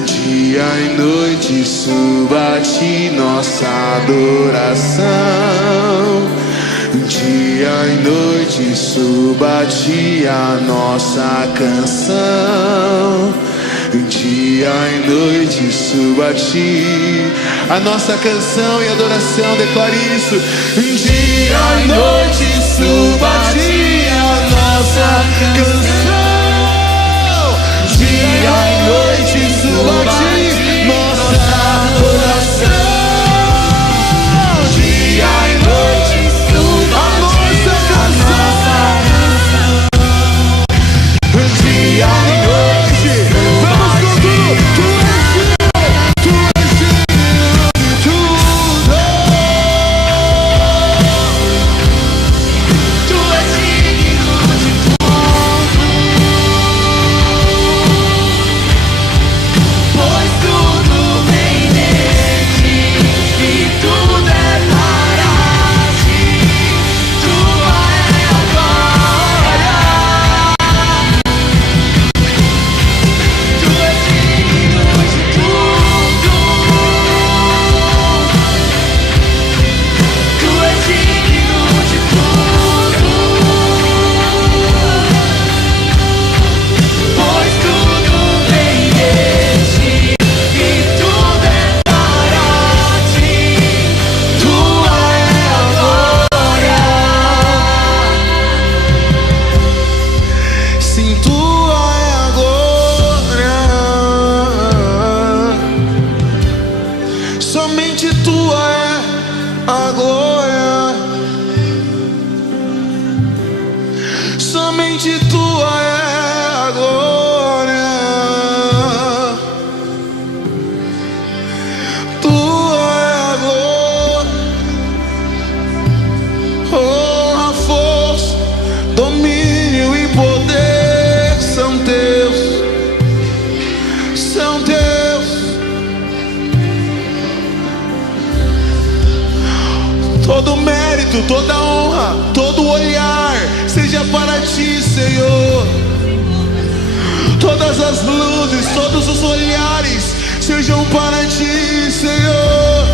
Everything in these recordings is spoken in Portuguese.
Dia e noite suba a ti nossa adoração. Dia e noite suba a ti a nossa canção. Dia e noite suba a ti a nossa canção e adoração. Declare isso. Dia e noite suba a ti a nossa canção. Dia e noite suba a ti nossa adoração. Dia e noite suba a nossa canção. Dia e noite, vamos com tudo. Tu és digno de tudo. Tu és digno de tudo. Pois tudo vem de ti e tudo é para ti. Tua é a glória. Tu és digno de tudo. Tu és digno de tudo. Pois tudo vem de ti e tudo é para ti. Tua é a glória. Sim, tua é a glória. Somente tua é a glória. Somente tua é a glória. Tua é a glória. Honra, força, domínio e poder são teus. São teus. Todo mérito, toda honra, todo olhar seja para ti, Senhor. Todas as luzes, todos os olhares sejam para ti, Senhor.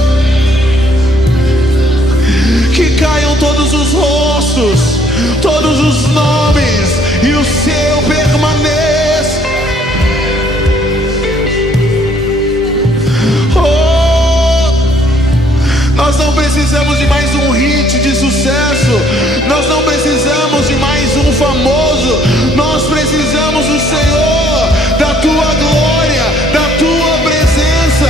Que caiam todos os rostos, todos os nomes, e o seu permaneça. Oh, nós não precisamos de mais um hit de sucesso. Nós não precisamos de mais um famoso. Nós precisamos do Senhor, da tua glória, da tua presença.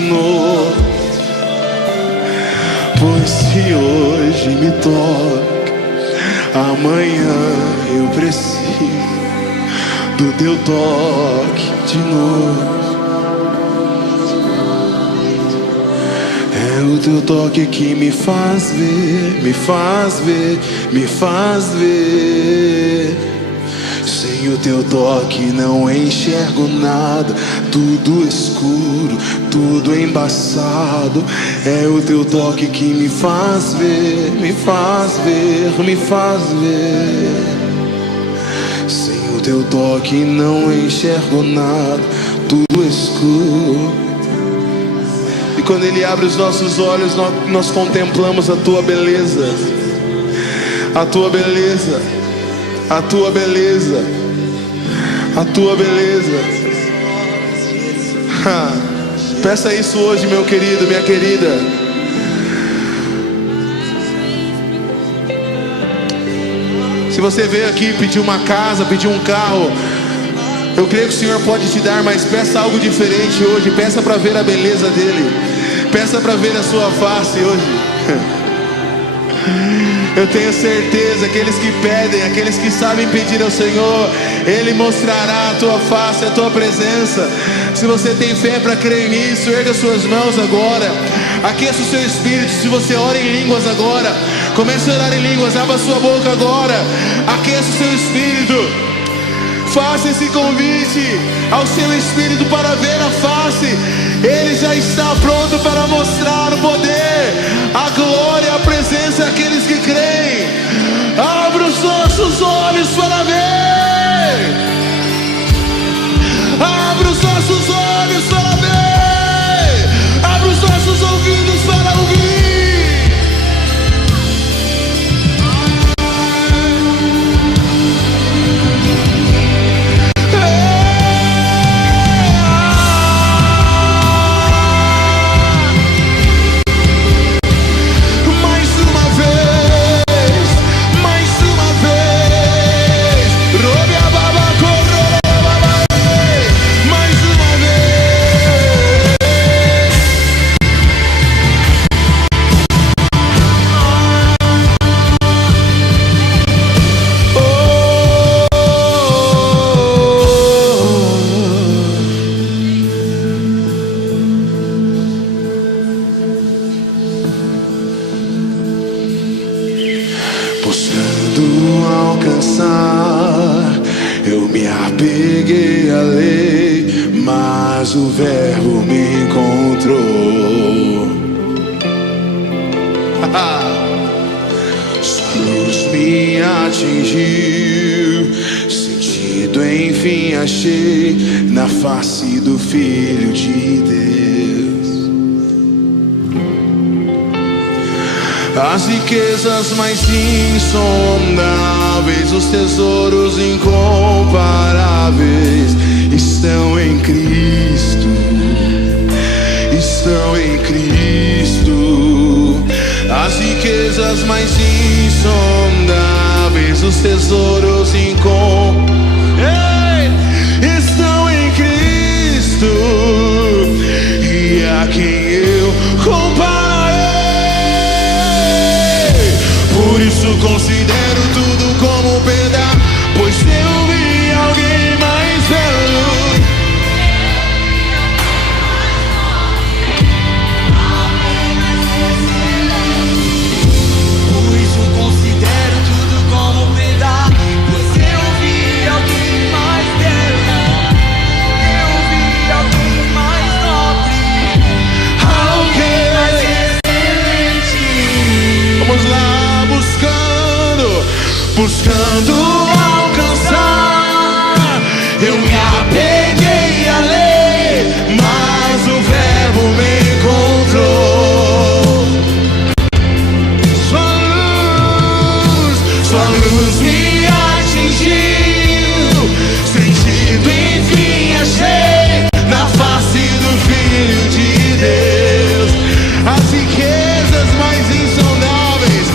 novo. Pois se hoje me toca, amanhã eu preciso do teu toque de novo. É o teu toque que me faz ver, me faz ver, me faz ver. Sem o teu toque não enxergo nada, tudo escuro, tudo embaçado. É o teu toque que me faz ver, me faz ver, me faz ver. Sem o teu toque não enxergo nada, tudo escuro. E quando Ele abre os nossos olhos, nós contemplamos a tua beleza, a tua beleza, a tua beleza, a tua beleza. Peça isso hoje, meu querido, minha querida. Se você veio aqui pedir uma casa, pedir um carro, eu creio que o Senhor pode te dar, mas peça algo diferente hoje. Peça para ver a beleza dEle. Peça para ver a sua face hoje. Eu tenho certeza, aqueles que pedem, aqueles que sabem pedir ao Senhor, Ele mostrará a tua face, a tua presença. Se você tem fé para crer nisso, erga suas mãos agora. Aqueça o seu espírito. Se você ora em línguas agora, comece a orar em línguas. Abra sua boca agora. Aqueça o seu espírito. Faça esse convite ao seu espírito para ver a face. Ele já está pronto para mostrar o poder, a glória, a presença daqueles que creem. Abra os nossos olhos para ver. Abra os nossos olhos para ver. Abra os nossos ouvidos para ouvir. Peguei a lei, mas o verbo me encontrou. Sua luz me atingiu, sentido enfim achei na face do Filho de Deus. As riquezas mais insondáveis, os tesouros incomparáveis estão em Cristo, estão em Cristo. As riquezas mais insondáveis, os tesouros incomparáveis estão em Cristo, e a quem eu compararei. Por isso considero tudo como perda, pois eu vi alguém mais belo. Por isso considero tudo como perda, pois eu vi alguém mais belo. Eu vi alguém mais nobre, alguém mais excelente. Vamos lá. Buscando alcançar, eu me apeguei à lei, mas o verbo me encontrou. Sua luz me atingiu, sentido enfim achei na face do Filho de Deus. As riquezas mais insondáveis,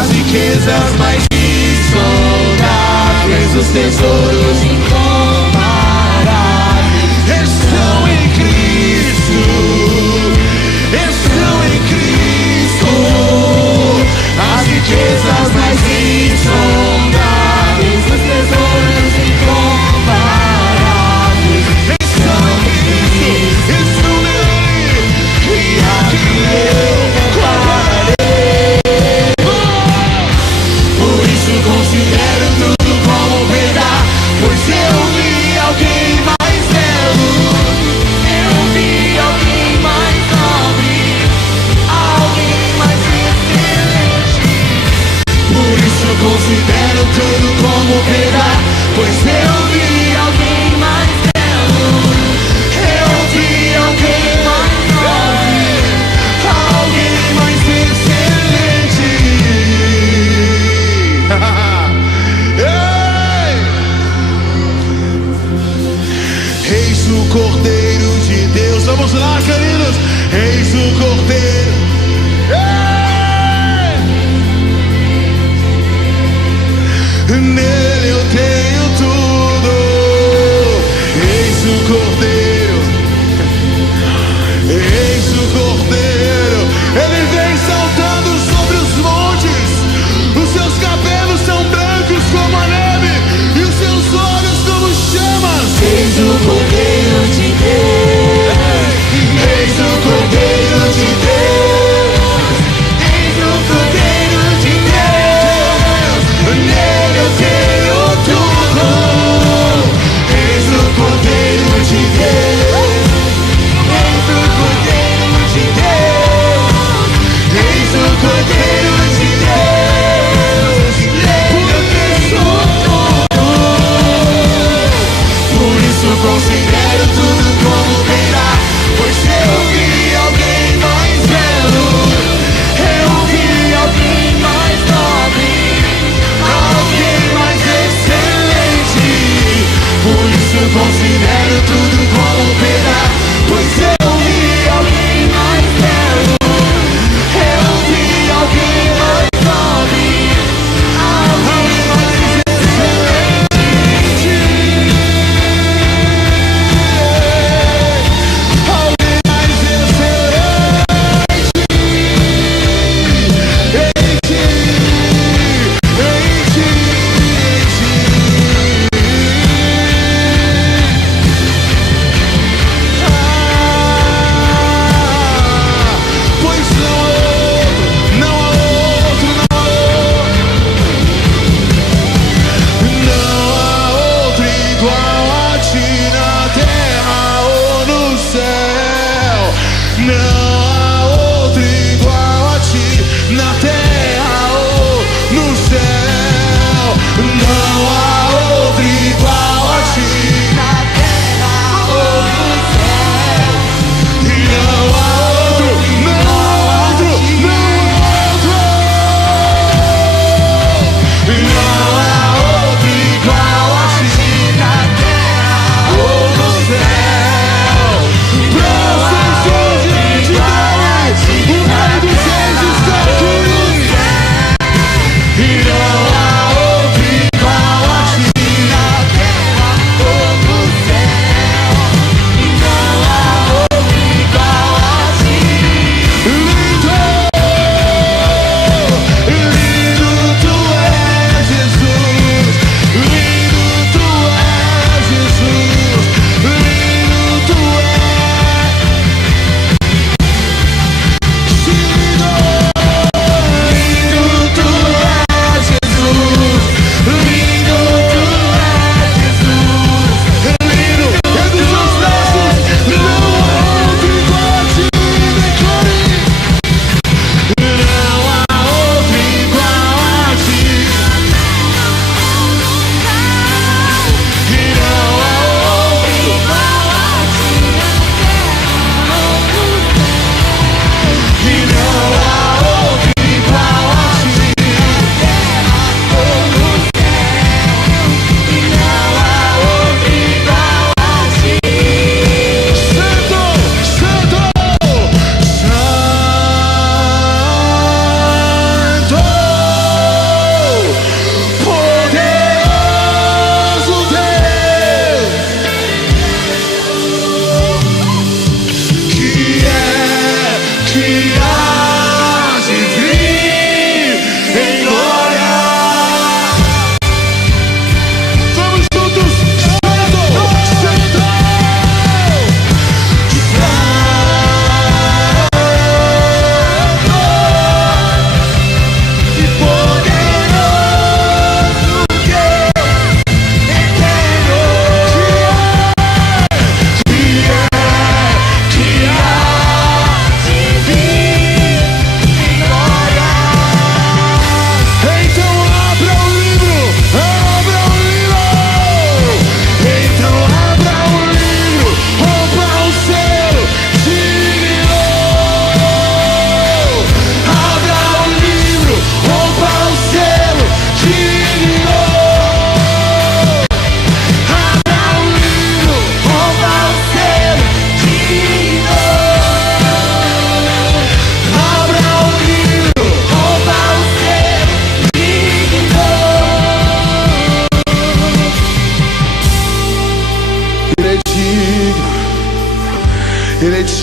as riquezas mais os tesouros incomparáveis estão em Cristo, quero tudo como pegar, pois eu vi alguém mais belo, eu vi alguém mais nobre, alguém mais excelente. Eis o Cordeiro de Deus. Vamos lá, queridos. Eis o Cordeiro. Nele eu tenho tudo. Eis o Cordeiro. Eis o Cordeiro. Ele vem saltando sobre os montes. Os seus cabelos são brancos como a neve e os seus olhos como chamas. Eis o Cordeiro de Deus. Eis o Cordeiro de Deus.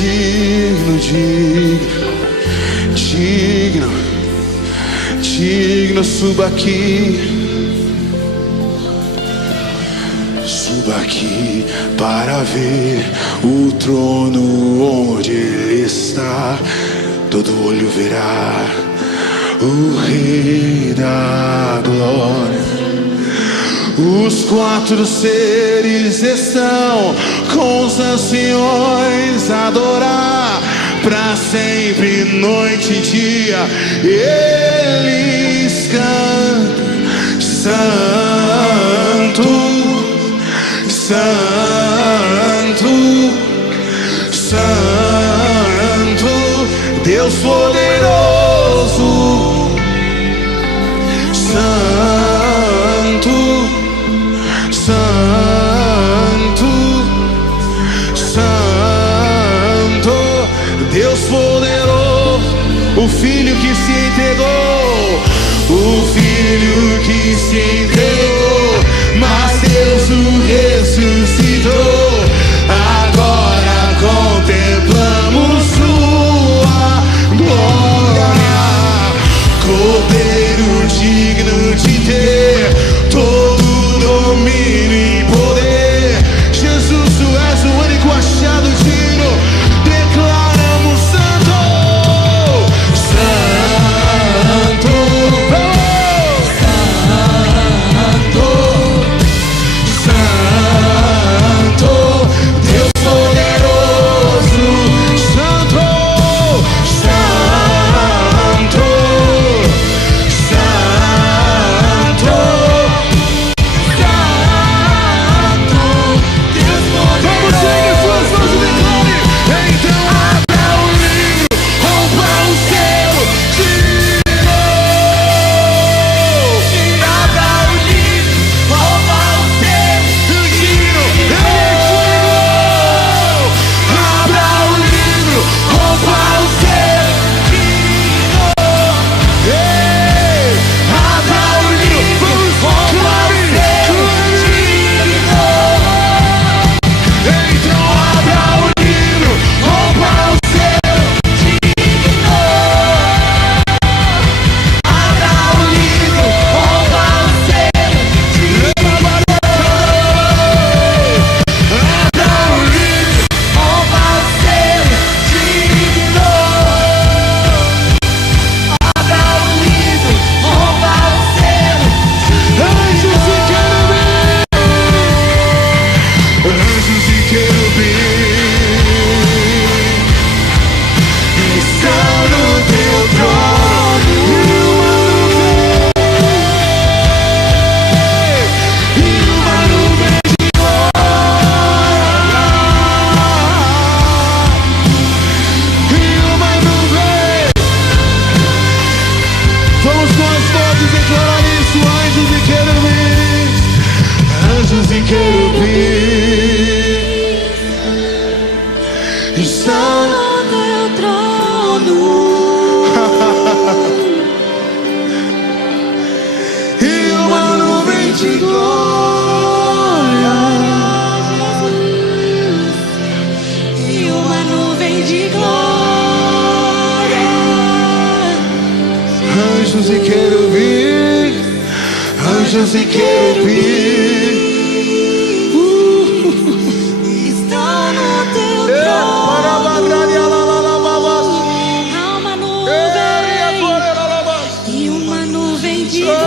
digno, digno, digno. Suba aqui para ver o trono onde Ele está. Todo olho verá o Rei da glória. Os 4 seres estão com os anciões a adorar para sempre, noite e dia. Eles cantam: Santo, Santo, Santo, Deus poderoso. Santo, Santo, Santo, Deus poderoso. O Filho que se entregou, o Filho que se entregou, mas Deus o ressuscitou. Agora contemplamos sua glória. Cordeiro digno de ter todo domínio e poder. Jesus, tu és o único achado digno. Declaramos santo, santo, santo, santo, Deus poderoso. Santo, santo, santo, vamos seguir suas mãos e declare. Então abra o livro, rompa o selo, digno. Abra o livro, rompa o selo, digno. Abra o livro, rompa o selo, digno. Abra o livro, rompa o selo, digno. Então abra o livro, rompa o selo, digno. Abra o livro, rompa o selo, digno. Abra o livro, rompa o selo, digno. Abra o livro, rompa o selo, anjos e querubins, anjos e querubins estão no teu trono. E uma nuvem de glória, e uma nuvem. Vamos com as vozes declarar isso. Anjos e querubins, anjos e querubins estão no teu trono. e uma nuvem de glória, E uma nuvem de glória. anjos e querubins, anjos e querubins Estão no teu trono. Há uma nuvem. E uma nuvem de glória.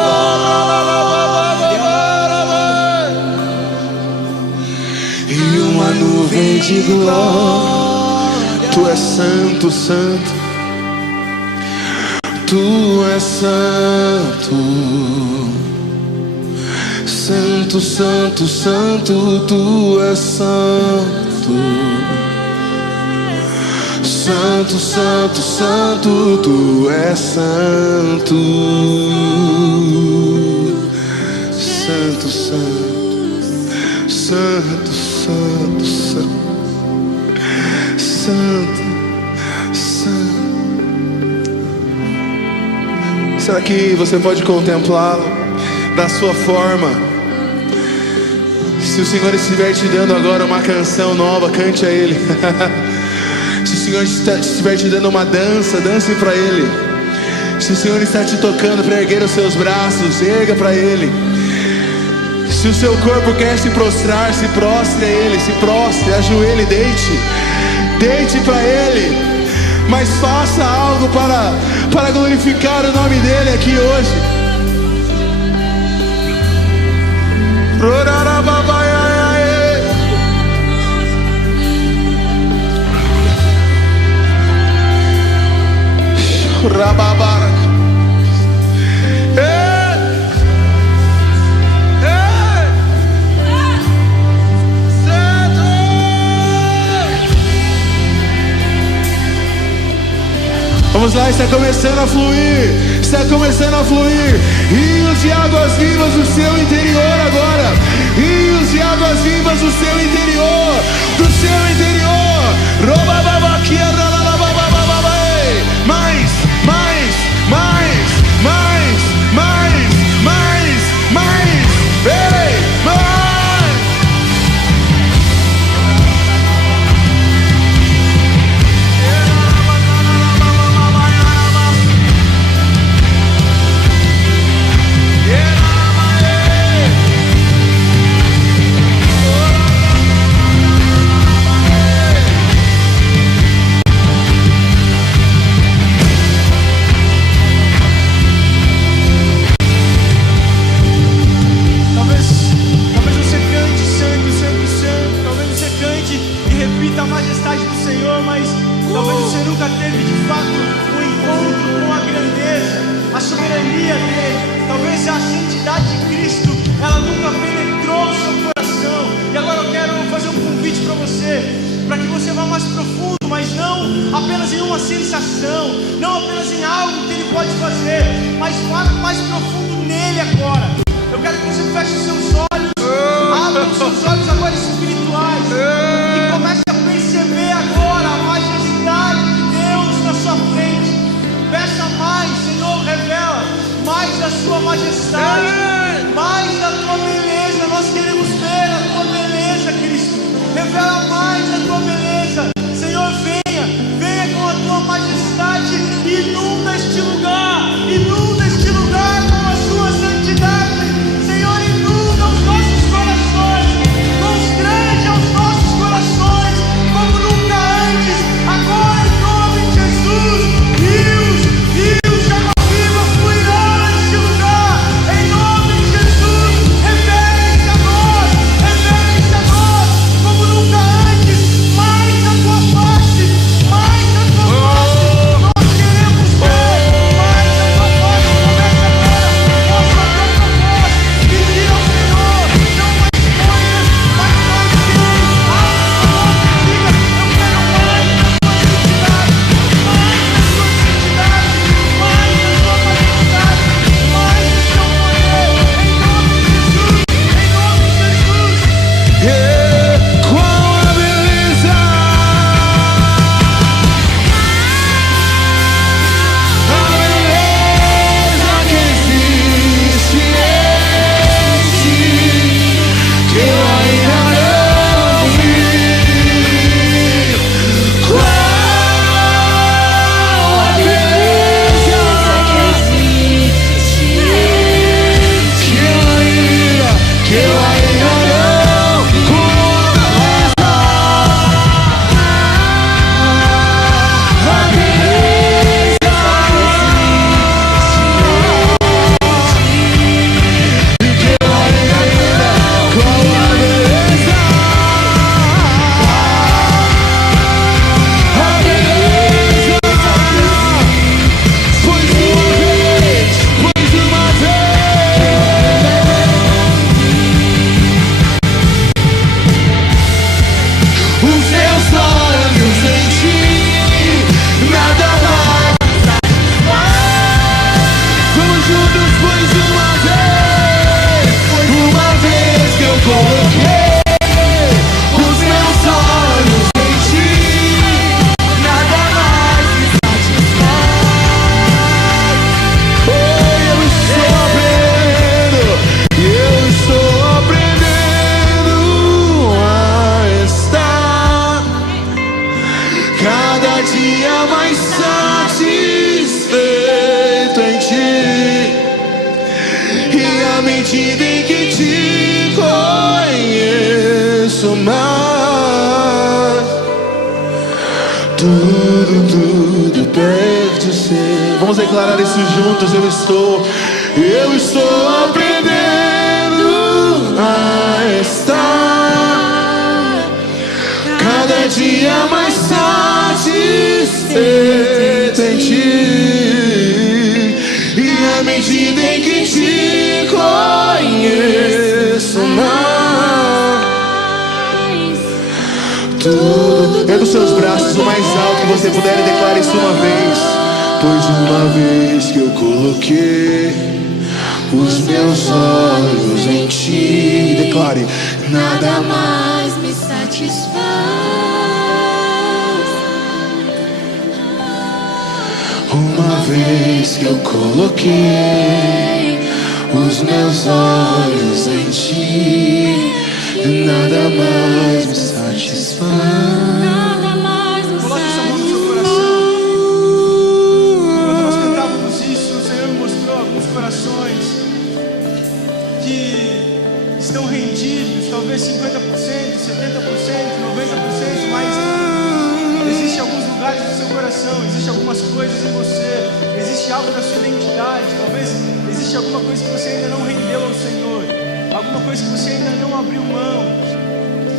e uma nuvem de glória. Tu és santo, santo, tu és santo, santo, santo, santo, tu és santo, santo, santo, santo, tu és santo, santo, santo, santo, santo, santo, santo. Será que você pode contemplá-lo da sua forma? Se o Senhor estiver te dando agora uma canção nova, cante a Ele. Se o Senhor estiver te dando uma dança, dance para Ele. Se o Senhor está te tocando para erguer os seus braços, erga para Ele. Se o seu corpo quer se prostrar, se prostre a Ele, se prostre, ajoelhe, deite para Ele. Mas faça algo para glorificar o nome dEle aqui hoje. Vamos lá, está começando a fluir. Está começando a fluir. Rios de águas vivas no seu interior agora. Rios de águas vivas no seu interior. Do seu interior. Mais, mais, mais, mais, mais, mais, mais. Ei, mais. Para que você vá mais profundo, mas não apenas em uma sensação, não apenas em algo que Ele pode fazer, mas vá mais profundo nele agora. Eu quero que você feche os seus olhos, abra os seus olhos agora espirituais e comece a perceber agora a majestade de Deus na sua frente. Peça mais, Senhor, revela mais da sua majestade, mais da tua beleza. Nós queremos ver a tua beleza, Cristo. Revela mais a tua beleza. Senhor, venha com a tua majestade e inunda este lugar com a sua santidade. Senhor, inunda tudo perde o ser. Vamos declarar isso juntos. Eu estou aprendendo a estar cada dia mais satisfeito em ti, e à medida em que te conheço mais, tudo. Erga os seus braços o mais alto que você puder e declare isso uma vez. Pois uma vez que eu coloquei os meus olhos em ti, declare, nada mais me satisfaz. Uma vez que eu coloquei os meus olhos em ti, nada mais me satisfaz. Nada mais me Coloque essa mão no seu satisfaz. coração. Quando nós cantávamos isso, o Senhor me mostrou alguns corações que estão rendidos, talvez 50%, 70%, 90%, mas existem alguns lugares do seu coração, existem algumas coisas em você, existe algo da sua identidade, talvez existe alguma coisa que você ainda não rendeu ao Senhor, alguma coisa que você ainda não abriu mão.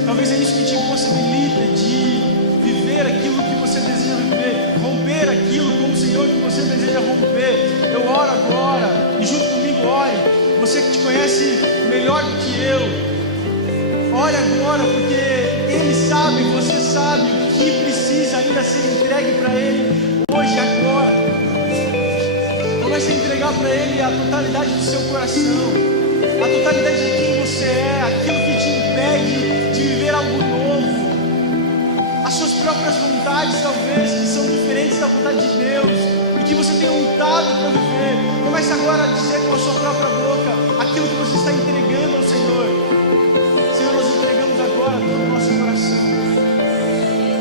Talvez é isso que te impossibilita de viver aquilo que você deseja viver, romper aquilo com o Senhor que você deseja romper. Eu oro agora, e junto comigo ore, você que te conhece melhor do que eu, ore agora, porque Ele sabe, você sabe o que precisa ainda ser entregue para Ele, hoje, agora. Comece a entregar para Ele a totalidade do seu coração, a totalidade de quem você é, aquilo que te impede de viver algo novo, as suas próprias vontades, talvez, que são diferentes da vontade de Deus, e que você tem lutado para viver. Comece agora a dizer com a sua própria boca aquilo que você está entregando ao Senhor. Senhor, nós entregamos agora todo o nosso coração,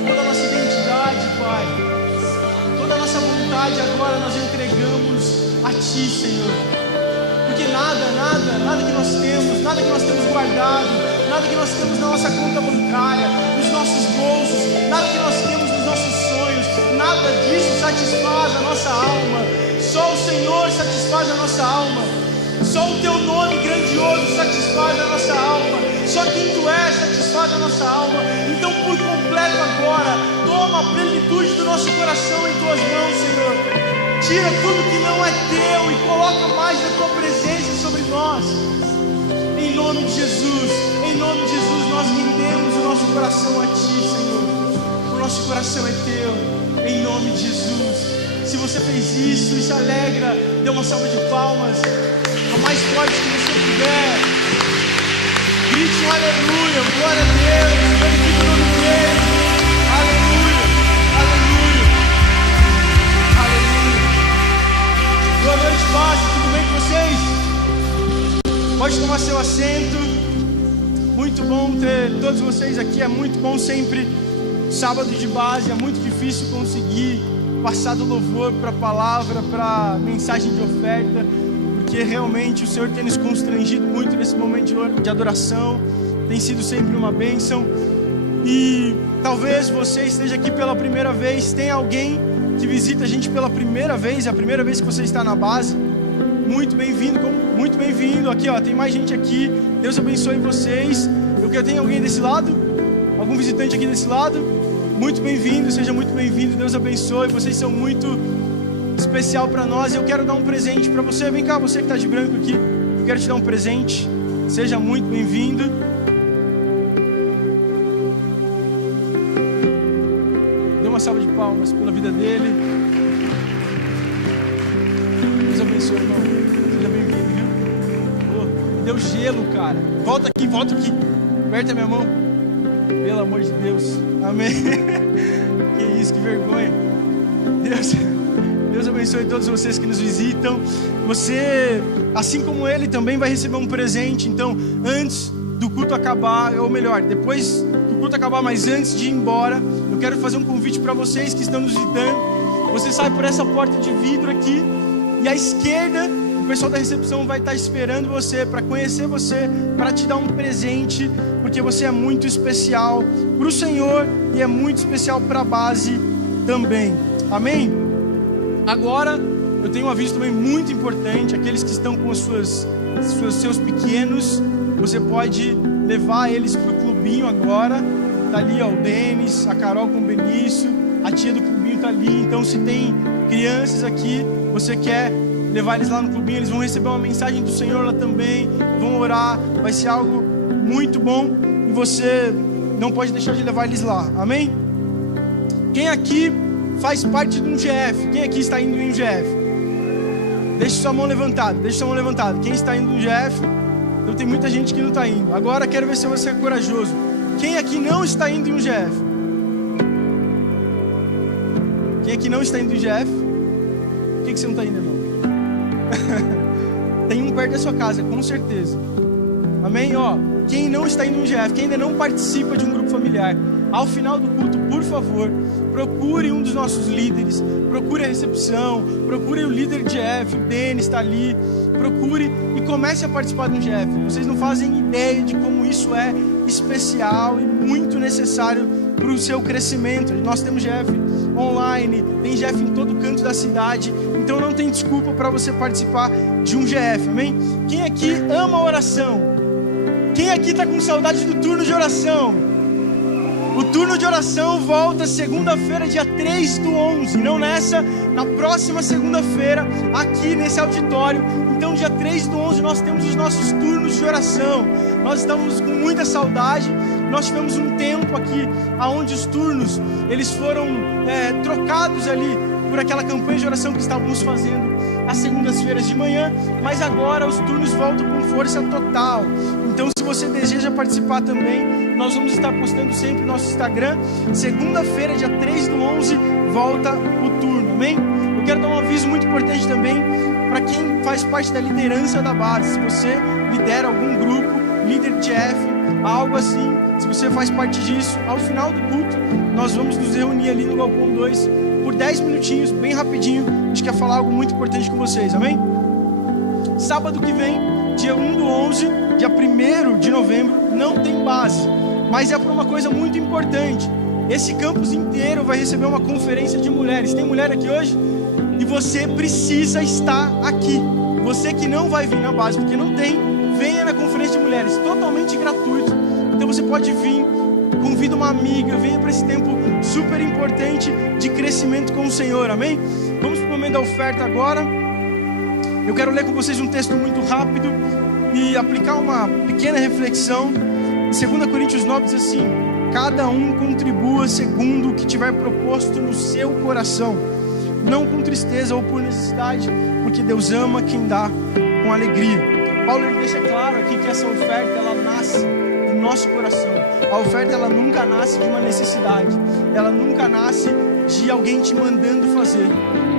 toda a nossa identidade, Pai, toda a nossa vontade agora nós entregamos a Ti, Senhor. Porque nada que nós temos, nada que nós temos guardado, nada que nós temos na nossa conta bancária, nos nossos bolsos, nada que nós temos nos nossos sonhos, nada disso satisfaz a nossa alma. Só o Senhor satisfaz a nossa alma. Só o Teu nome grandioso satisfaz a nossa alma. Só quem Tu és satisfaz a nossa alma. Então, por completo agora, toma a plenitude do nosso coração em Tuas mãos, Senhor. Tira tudo que não é Teu e coloca mais da Tua presença sobre nós. Em nome de Jesus, nós rendemos o nosso coração a Ti, Senhor. O nosso coração é Teu, em nome de Jesus. Se você fez isso e se alegra, dê uma salva de palmas, a mais forte que você puder. Grite um aleluia, glória a Deus, glorifique o nome dEle. Aleluia, aleluia, aleluia. Boa noite, base, tudo bem com vocês? Pode tomar seu assento. Muito bom ter todos vocês aqui, é muito bom sempre, sábado de base, é muito difícil conseguir passar do louvor para a palavra, para a mensagem de oferta, porque realmente o Senhor tem nos constrangido muito nesse momento de adoração, tem sido sempre uma bênção. E talvez você esteja aqui pela primeira vez, tem alguém que visita a gente pela primeira vez, é a primeira vez que você está na base, muito bem-vindo, muito bem-vindo. Aqui ó, tem mais gente aqui, Deus abençoe vocês. Tem alguém desse lado? Algum visitante aqui desse lado? Muito bem-vindo, seja muito bem-vindo, Deus abençoe, vocês são muito especial para nós. E eu quero dar um presente para você. Vem cá, você que está de branco aqui, eu quero te dar um presente, seja muito bem-vindo. Dê uma salva de palmas pela vida dele. Deus abençoe, irmão, seja bem-vindo, viu? Oh, deu gelo, cara, volta aqui, aperta minha mão, pelo amor de Deus, amém. Que isso, que vergonha. Deus abençoe todos vocês que nos visitam. Você, assim como ele, também vai receber um presente. Então, antes do culto acabar, ou melhor, depois do culto acabar, mas antes de ir embora, eu quero fazer um convite para vocês que estão nos visitando. Você sai por essa porta de vidro aqui, e à esquerda o pessoal da recepção vai estar esperando você para conhecer você, para te dar um presente, porque você é muito especial para o Senhor e é muito especial para a base também. Amém? Agora, eu tenho um aviso também muito importante. Aqueles que estão com seus pequenos, você pode levar eles para o clubinho agora. Tá ali, ó, o Denis, a Carol com o Benício, a tia do clubinho tá ali. Então, se tem crianças aqui, você quer levar eles lá no clubinho, eles vão receber uma mensagem do Senhor lá também, vão orar, vai ser algo muito bom e você não pode deixar de levar eles lá. Amém? Quem aqui faz parte de um GF? Quem aqui está indo em um GF? Deixa sua mão levantada, Quem está indo em um GF? Então tem muita gente que não está indo. Agora quero ver se você é corajoso. Quem aqui não está indo em um GF? Quem aqui não está indo em um GF? Por que você não está indo, irmão? Tem um perto da sua casa, com certeza. Amém? Ó, quem não está indo em um GF, quem ainda não participa de um grupo familiar, ao final do culto, por favor, procure um dos nossos líderes, procure a recepção, procure o líder de GF, o Denis está ali, procure e comece a participar de um GF. Vocês não fazem ideia de como isso é especial e muito necessário para o seu crescimento. Nós temos GF online, tem GF em todo canto da cidade, então não tem desculpa para você participar de um GF, amém? Quem aqui ama a oração? Quem aqui está com saudade do turno de oração? O turno de oração volta segunda-feira, dia 3/11, não nessa, na próxima segunda-feira, aqui nesse auditório. Então, dia 3/11, nós temos os nossos turnos de oração. Nós estamos com muita saudade. Nós tivemos um tempo aqui, onde os turnos, eles foram trocados ali, por aquela campanha de oração que estávamos fazendo às segundas-feiras de manhã, mas agora os turnos voltam com força total. Então, se você deseja participar também, nós vamos estar postando sempre no nosso Instagram. Segunda-feira, dia 3/11, volta o turno, amém? Eu quero dar um aviso muito importante também para quem faz parte da liderança da base. Se você lidera algum grupo, líder de F, algo assim, se você faz parte disso, ao final do culto, nós vamos nos reunir ali no Galpão 2 por 10 minutinhos, bem rapidinho. A gente quer falar algo muito importante com vocês, amém? Sábado que vem, dia 1/11, dia 1º de novembro, não tem base, mas é por uma coisa muito importante. Esse campus inteiro vai receber uma conferência de mulheres. Tem mulher aqui hoje? E você precisa estar aqui. Você que não vai vir na base, porque não tem, venha na conferência de mulheres, totalmente gratuito. Então você pode vir, convida uma amiga, venha para esse tempo super importante de crescimento com o Senhor, amém? Vamos para o momento da oferta agora. Eu quero ler com vocês um texto muito rápido e aplicar uma pequena reflexão. Em 2 Coríntios 9 diz assim: cada um contribua segundo o que tiver proposto no seu coração, não com tristeza ou por necessidade, porque Deus ama quem dá com alegria. Paulo ele deixa claro aqui que essa oferta ela nasce do nosso coração. A oferta ela nunca nasce de uma necessidade, ela nunca nasce de alguém te mandando fazer.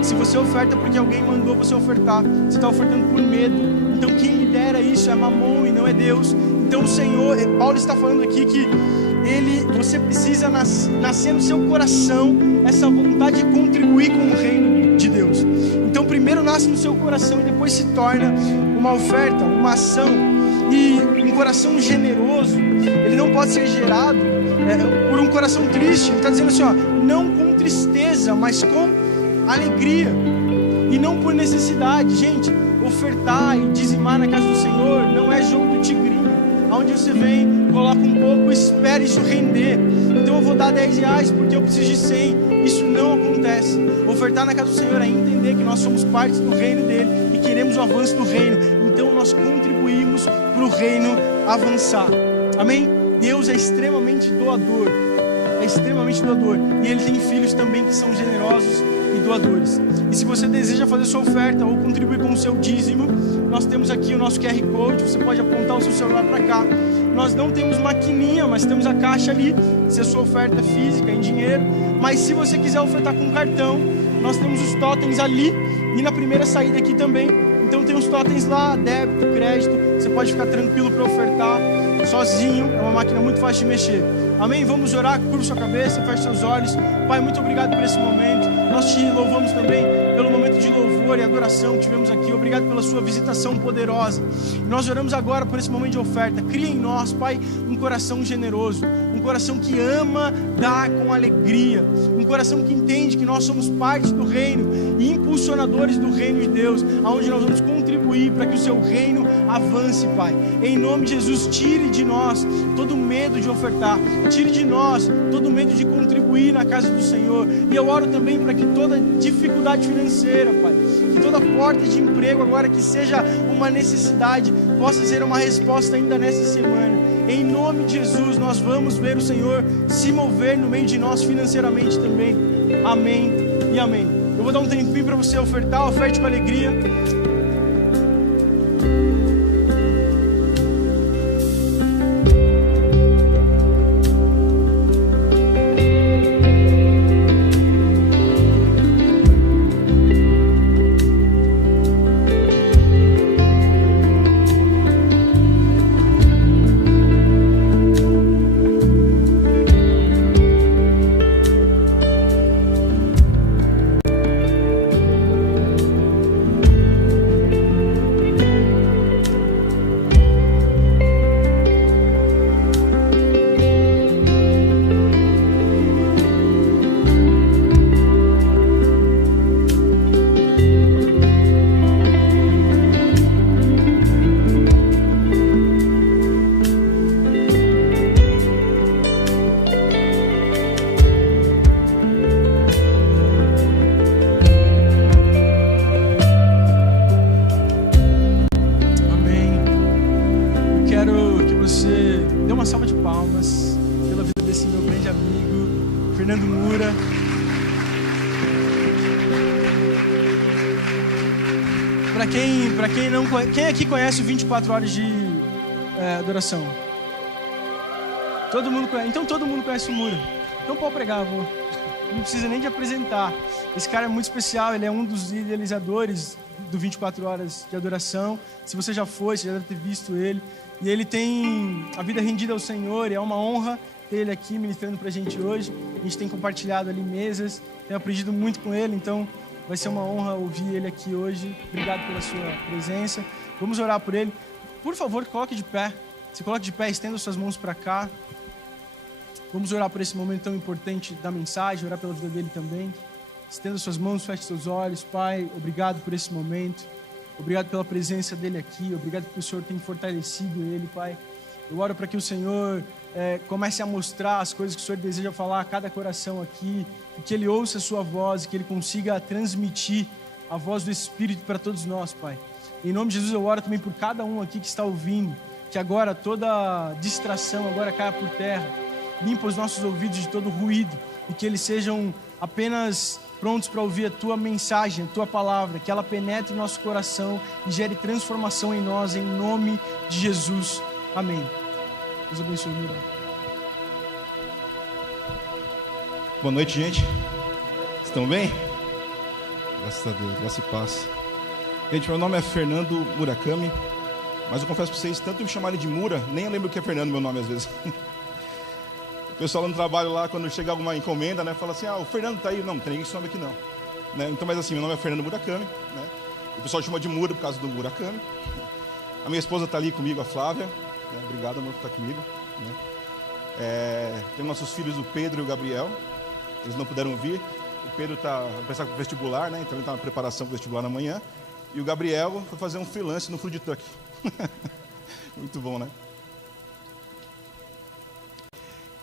Se você oferta porque alguém mandou você ofertar, você está ofertando por medo. Então quem lidera isso é Mamon e não é Deus. Então o Senhor, Paulo está falando aqui que você precisa nascer no seu coração essa vontade de contribuir com o reino de Deus. Então primeiro nasce no seu coração e depois se torna uma oferta, uma ação. E um coração generoso, ele não pode ser gerado por um coração triste. Ele está dizendo assim, ó, não com tristeza, mas com alegria e não por necessidade. Gente, ofertar e dizimar na casa do Senhor não é jogo do tigrinho, onde você vem, coloca um pouco, espera isso render. Então eu vou dar R$10 porque eu preciso de 100. Isso não acontece. Ofertar na casa do Senhor é entender que nós somos parte do reino dele e queremos o avanço do reino. Então nós contribuímos para o reino avançar. Amém? Deus é extremamente doador. É extremamente doador. E Ele tem filhos também que são generosos e doadores. E se você deseja fazer sua oferta ou contribuir com o seu dízimo, nós temos aqui o nosso QR Code. Você pode apontar o seu celular para cá. Nós não temos maquininha, mas temos a caixa ali. Se a sua oferta é física, em dinheiro. Mas se você quiser ofertar com cartão, nós temos os totens ali e na primeira saída aqui também. Então tem os totens lá, débito, crédito. Você pode ficar tranquilo para ofertar sozinho. É uma máquina muito fácil de mexer. Amém? Vamos orar, curva sua cabeça, feche seus olhos. Pai, muito obrigado por esse momento. Nós te louvamos também pelo momento de louvor e adoração que tivemos aqui. Obrigado pela sua visitação poderosa. Nós oramos agora por esse momento de oferta. Cria em nós, Pai, um coração generoso, um coração que ama dar com alegria, um coração que entende que nós somos parte do reino e impulsionadores do reino de Deus, aonde nós vamos contribuir para que o seu reino avance, Pai. Em nome de Jesus, tire de nós todo medo de ofertar, tire de nós todo medo de contribuir na casa do Senhor. E eu oro também para que toda dificuldade financeira, Pai, que toda porta de emprego agora que seja uma necessidade, possa ser uma resposta ainda nessa semana. Em nome de Jesus, nós vamos ver o Senhor se mover no meio de nós financeiramente também. Amém e amém. Eu vou dar um tempinho para você ofertar, oferte com alegria. Quem aqui conhece o 24 horas de adoração? Todo mundo conhece. Então todo mundo conhece o Mura. Então pode pregar, amor. Não precisa nem de apresentar. Esse cara é muito especial, ele é um dos idealizadores do 24 horas de adoração. Se você já foi, você já deve ter visto ele. E ele tem a vida rendida ao Senhor, e é uma honra ter ele aqui ministrando pra gente hoje. A gente tem compartilhado ali mesas, tenho aprendido muito com ele, então vai ser uma honra ouvir ele aqui hoje. Obrigado pela sua presença. Vamos orar por ele. Por favor, coloque de pé. Se coloque de pé, estenda suas mãos para cá. Vamos orar por esse momento tão importante da mensagem, orar pela vida dele também. Estenda suas mãos, feche seus olhos. Pai, obrigado por esse momento. Obrigado pela presença dele aqui. Obrigado porque o Senhor tem fortalecido ele, Pai. Eu oro para que o Senhor comece a mostrar as coisas que o Senhor deseja falar a cada coração aqui, e que ele ouça a sua voz, e que ele consiga transmitir a voz do Espírito para todos nós, Pai. Em nome de Jesus, eu oro também por cada um aqui que está ouvindo, que agora toda distração agora caia por terra, limpa os nossos ouvidos de todo ruído, e que eles sejam apenas prontos para ouvir a Tua mensagem, a Tua palavra, que ela penetre em nosso coração e gere transformação em nós, em nome de Jesus. Amém. Deus abençoe, Mira. Boa noite, gente. Estão bem? Graças a Deus, graça e paz. Gente, meu nome é Fernando Murakami, mas eu confesso para vocês, tanto me chamarem de Mura, nem eu lembro o que é Fernando, meu nome às vezes. O pessoal lá no trabalho, lá, quando chega alguma encomenda, né, fala assim, o Fernando tá aí. Não tem esse nome aqui não. Né? Então, mas assim, meu nome é Fernando Murakami, né? O pessoal chama de Mura por causa do Murakami. A minha esposa está ali comigo, a Flávia. Né? Obrigado, amor, por estar comigo. Né? Tem nossos filhos, o Pedro e o Gabriel. Eles não puderam vir. O Pedro vai pensar com vestibular, né? Então ele está na preparação para o vestibular amanhã. E o Gabriel foi fazer um freelance no Food Truck. Muito bom, né?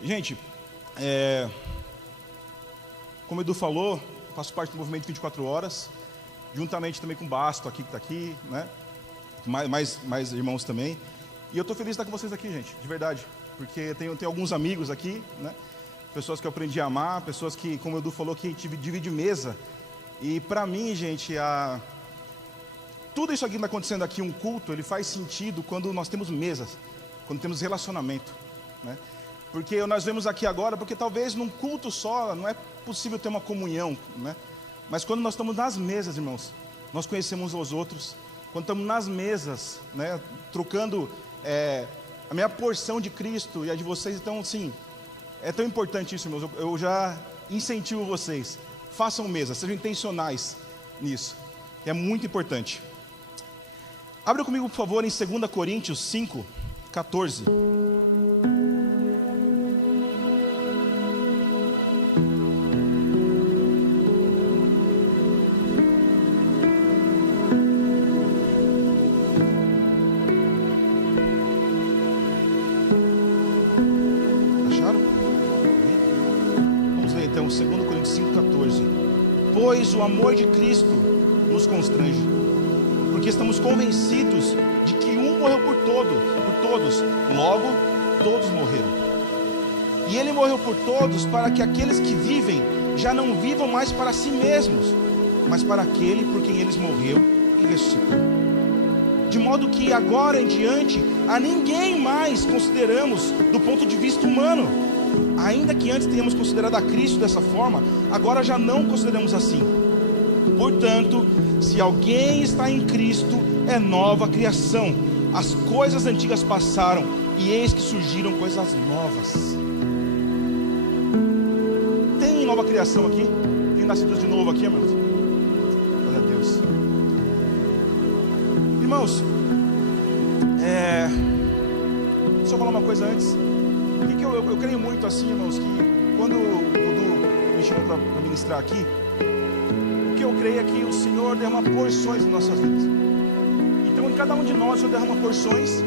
Gente, como o Edu falou, faço parte do movimento 24 horas, juntamente também com o Basto aqui, que está aqui, né? Mais irmãos também. E eu estou feliz de estar com vocês aqui, gente, de verdade. Porque tenho alguns amigos aqui, né? Pessoas que eu aprendi a amar, pessoas que, como o Edu falou, que a gente divide mesa. E para mim, gente, tudo isso aqui que está acontecendo aqui, um culto, ele faz sentido quando nós temos mesas, quando temos relacionamento, né? Porque nós vemos aqui agora, porque talvez num culto só não é possível ter uma comunhão, né? Mas quando nós estamos nas mesas, irmãos, nós conhecemos uns aos outros. Quando estamos nas mesas, né, trocando a minha porção de Cristo e a de vocês, então, assim, é tão importante isso, irmãos. Eu já incentivo vocês, façam mesas, sejam intencionais, nisso, que é muito importante. Abre comigo, por favor, em 2 Coríntios 5, 14. Acharam? Vamos ler então 2 Coríntios 5, 14. Pois o amor de Cristo nos constrange, porque estamos convencidos de que um morreu por todos, logo todos morreram. E ele morreu por todos para que aqueles que vivem já não vivam mais para si mesmos, mas para aquele por quem eles morreu e ressuscitou. De modo que agora em diante a ninguém mais consideramos do ponto de vista humano. Ainda que antes tenhamos considerado a Cristo dessa forma, agora já não consideramos assim. Portanto, se alguém está em Cristo, é nova criação. As coisas antigas passaram, e eis que surgiram coisas novas. Tem nova criação aqui? Tem nascidos de novo aqui, irmãos? Glória a Deus. Irmãos, deixa eu falar uma coisa antes. Eu creio muito assim, irmãos, que quando o Dudu me chamou para ministrar aqui, o que eu creio é que o Senhor derrama porções na nossa vida. Então em cada um de nós o Senhor derrama porções,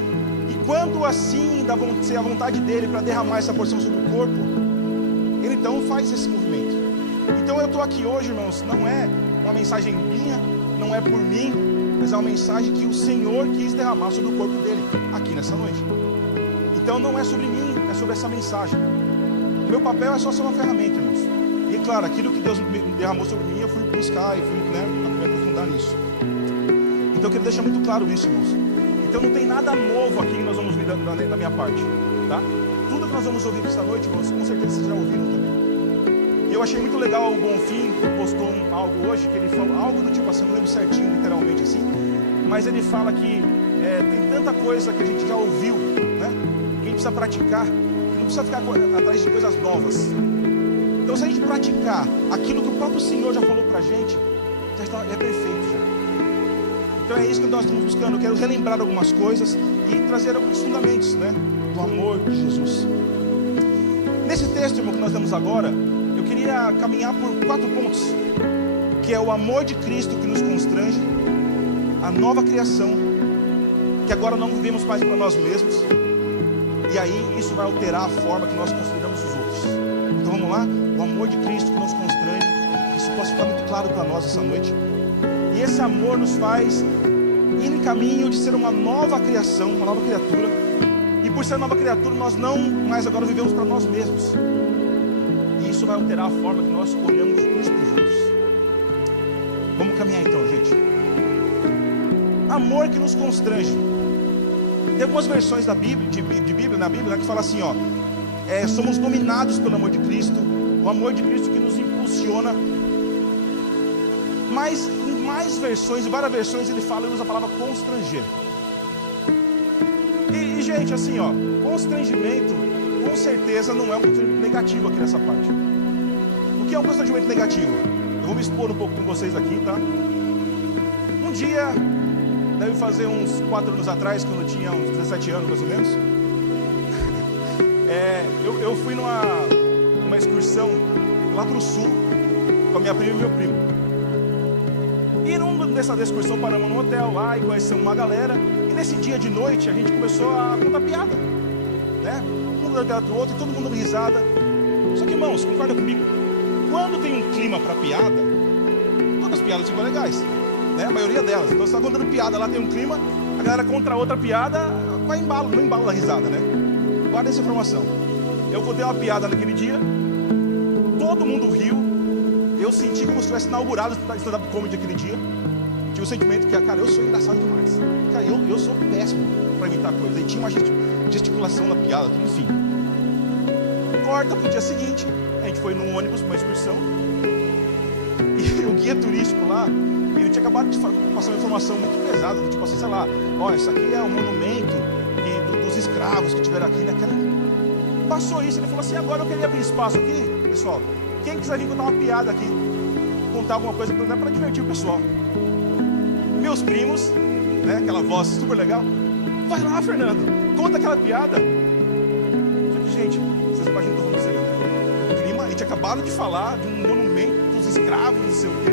e quando assim ser a vontade dele para derramar essa porção sobre o corpo, ele então faz esse movimento. Então eu estou aqui hoje, irmãos, não é uma mensagem minha, não é por mim, mas é uma mensagem que o Senhor quis derramar sobre o corpo dele aqui nessa noite. Então não é sobre mim, é sobre essa mensagem. O meu papel é só ser uma ferramenta, irmãos. E claro, aquilo que Deus derramou sobre mim, eu fui buscar e fui me aprofundar nisso. Então eu quero deixar muito claro isso, irmãos. Então não tem nada novo aqui que nós vamos ouvir da minha parte, tá? Tudo que nós vamos ouvir esta noite, irmãos, com certeza vocês já ouviram também. E eu achei muito legal o Bonfim, que postou algo hoje, que ele falou algo do tipo assim, não lembro certinho, literalmente assim, mas ele fala que tem tanta coisa que a gente já ouviu, né? Que a gente precisa praticar, que não precisa ficar atrás de coisas novas. Então se a gente praticar aquilo que o próprio Senhor já falou pra gente, é perfeito já. Então é isso que nós estamos buscando. Eu quero relembrar algumas coisas e trazer alguns fundamentos, né, do amor de Jesus. Nesse texto, irmão, que nós lemos agora, eu queria caminhar por 4 pontos, que é o amor de Cristo que nos constrange, a nova criação, que agora não vivemos mais para nós mesmos, e aí isso vai alterar a forma que nós consideramos os outros. Então vamos lá? O amor de Cristo que nos constrange, isso possa ficar muito claro para nós essa noite. E esse amor nos faz ir em caminho de ser uma nova criação, uma nova criatura. E por ser nova criatura, nós não mais agora vivemos para nós mesmos. E isso vai alterar a forma que nós olhamos uns para os outros. Vamos caminhar então, gente. Amor que nos constrange. Tem algumas versões da Bíblia, de Bíblia, na Bíblia, né, que fala assim, ó, somos dominados pelo amor de Cristo, o amor de Cristo que nos impulsiona. Mas em mais versões, em várias versões, ele usa a palavra constranger. E gente, assim, ó, constrangimento, com certeza não é um constrangimento negativo aqui nessa parte. O que é um constrangimento negativo? Eu vou me expor um pouco com vocês aqui, tá? Um dia, deve fazer uns 4 anos atrás, quando eu tinha uns 17 anos mais ou menos, eu fui numa excursão lá pro sul com a minha prima e meu primo. E nessa excursão paramos no hotel lá e conhecemos uma galera. E nesse dia de noite a gente começou a contar piada, né? Um contando piada pro outro e todo mundo dando risada. Só que, irmãos, concorda comigo? Quando tem um clima para piada, todas as piadas ficam legais, né? A maioria delas. Então você está contando piada lá, tem um clima, a galera contra a outra piada, vai embalo, não embala a risada, né? Guarda essa informação. Eu contei uma piada naquele dia, todo mundo riu. Eu senti como se tivesse inaugurado o stand-up comedy aquele dia. Tive o sentimento que, cara, eu sou engraçado demais. Cara, eu sou péssimo para imitar coisa. E tinha uma gesticulação na piada, tudo, enfim. Corta pro dia seguinte, a gente foi num ônibus para uma excursão. E o guia turístico lá, ele tinha acabado de passar uma informação muito pesada, tipo assim, sei lá, ó, isso aqui é um monumento dos escravos que tiveram aqui naquela. Passou isso, ele falou assim, agora eu queria abrir espaço aqui, pessoal. Quem quiser vir contar uma piada aqui? contar alguma coisa para divertir o pessoal. Meus primos, né, aquela voz super legal, vai lá, Fernando, conta aquela piada. Só que, gente, vocês imaginam o que eu vou dizer, né? O clima, a gente acabado de falar de um monumento dos escravos, não sei o quê.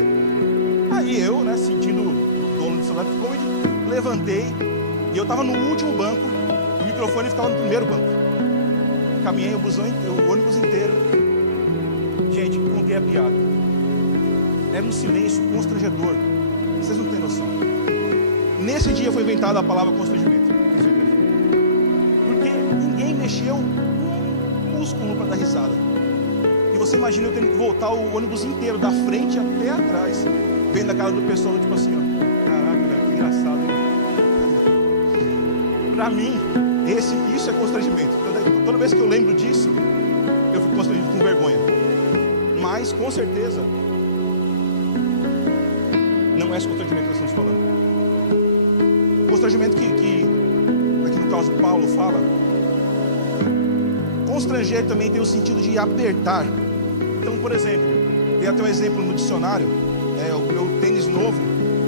Aí eu, né, sentindo o dono do celular, levantei, e eu estava no último banco, o microfone ficava no primeiro banco. Caminhei o ônibus inteiro. Gente, contei a piada. Era um silêncio constrangedor. Vocês não têm noção. Nesse dia foi inventada a palavra constrangimento, com certeza. Porque ninguém mexeu um músculo para dar risada. E você imagina eu tendo que voltar o ônibus inteiro, da frente até atrás, vendo a cara do pessoal, tipo assim, ó. Caraca, velho, que engraçado, hein? Pra mim, isso é constrangimento. Toda vez que eu lembro disso, eu fico constrangido, com vergonha. Mas, com certeza, não é esse constrangimento que nós estamos falando. O constrangimento que aqui no caso Paulo fala, constranger também tem o sentido de apertar. Então, por exemplo, tem até um exemplo no dicionário, o meu tênis novo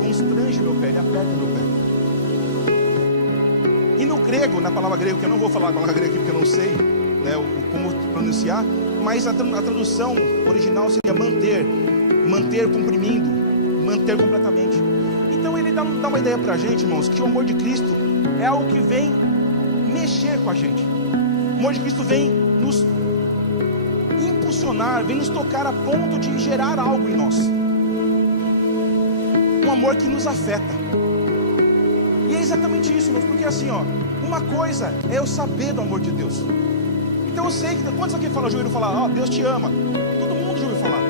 constrange meu pé, ele aperta meu pé. E no grego, na palavra grega, que eu não vou falar a palavra grega aqui porque eu não sei, né, como pronunciar, mas a tradução original seria manter comprimindo, manter completamente. Então ele dá uma ideia pra gente, irmãos, que o amor de Cristo é algo que vem mexer com a gente. O amor de Cristo vem nos impulsionar, vem nos tocar a ponto de gerar algo em nós. Um amor que nos afeta. E é exatamente isso, irmãos, porque assim, ó, uma coisa é eu saber do amor de Deus. Então eu sei que, quando alguém fala, já ouviram falar, ó, Deus te ama, todo mundo já ouviu falar.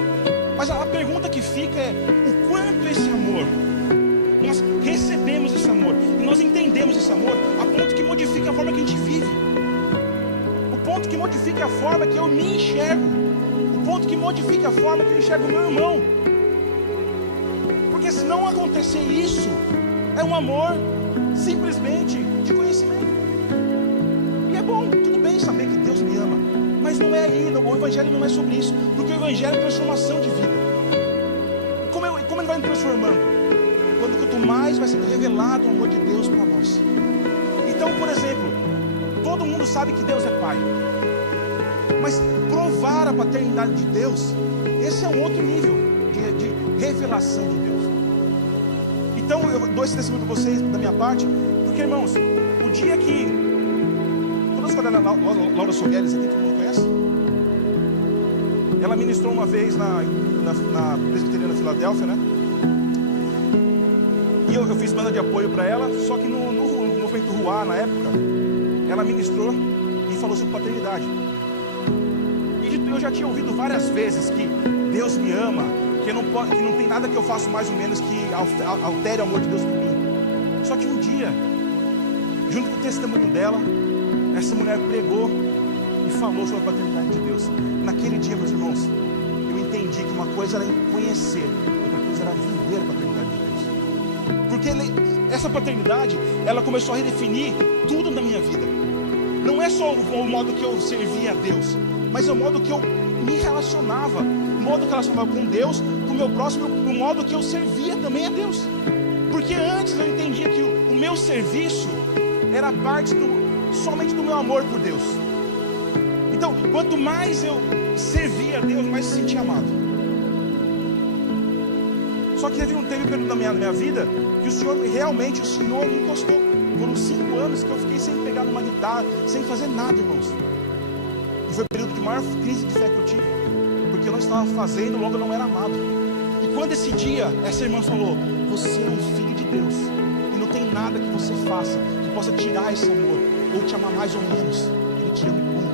Mas a pergunta que fica é, o quanto esse amor, nós recebemos esse amor, e nós entendemos esse amor, a ponto que modifica a forma que a gente vive, o ponto que modifica a forma que eu me enxergo, o ponto que modifica a forma que eu enxergo o meu irmão. Porque se não acontecer isso, é um amor simplesmente de conhecimento. E é bom, tudo bem saber que Deus me ama, mas não é aí, o Evangelho não é sobre isso, porque o Evangelho é transformação de vida. Como ele vai me transformando? Quanto mais vai sendo revelado o amor de Deus para nós. Então, por exemplo, todo mundo sabe que Deus é Pai, mas provar a paternidade de Deus, esse é um outro nível de revelação de Deus. Então eu dou esse testemunho para vocês, da minha parte, porque, irmãos, o dia que toda a escola da Laura Sogueles aqui, todo mundo conhece? Ela ministrou uma vez na Presbiteriana Filadélfia, né? E eu fiz banda de apoio para ela, só que no movimento Ruá, na época, ela ministrou e falou sobre paternidade. E eu já tinha ouvido várias vezes que Deus me ama, que não tem nada que eu faço mais ou menos que altere o amor de Deus por mim. Só que um dia, junto com o testemunho dela, essa mulher pregou e falou sobre a paternidade de Deus. Naquele dia, meus irmãos, eu entendi que uma coisa era conhecer, outra coisa era viver a paternidade de Deus. Porque essa paternidade, ela começou a redefinir tudo na minha vida. Não é só o modo que eu servia a Deus, mas é o modo que eu me relacionava, o modo que eu relacionava com Deus, com o meu próximo, o modo que eu servia também a Deus. Porque antes eu entendia que o meu serviço era parte somente do meu amor por Deus. Então, quanto mais eu servia a Deus, mais eu sentia amado. Só que teve um período da minha vida que o Senhor me encostou. Foram 5 anos que eu fiquei sem pegar numa guitarra, sem fazer nada, irmãos. E foi o período de maior crise de fé que eu tive, porque eu não estava fazendo, logo eu não era amado. E quando esse dia, essa irmã falou, você é um filho de Deus, e não tem nada que você faça que possa tirar esse amor, ou te amar mais ou menos. Ele te ama muito.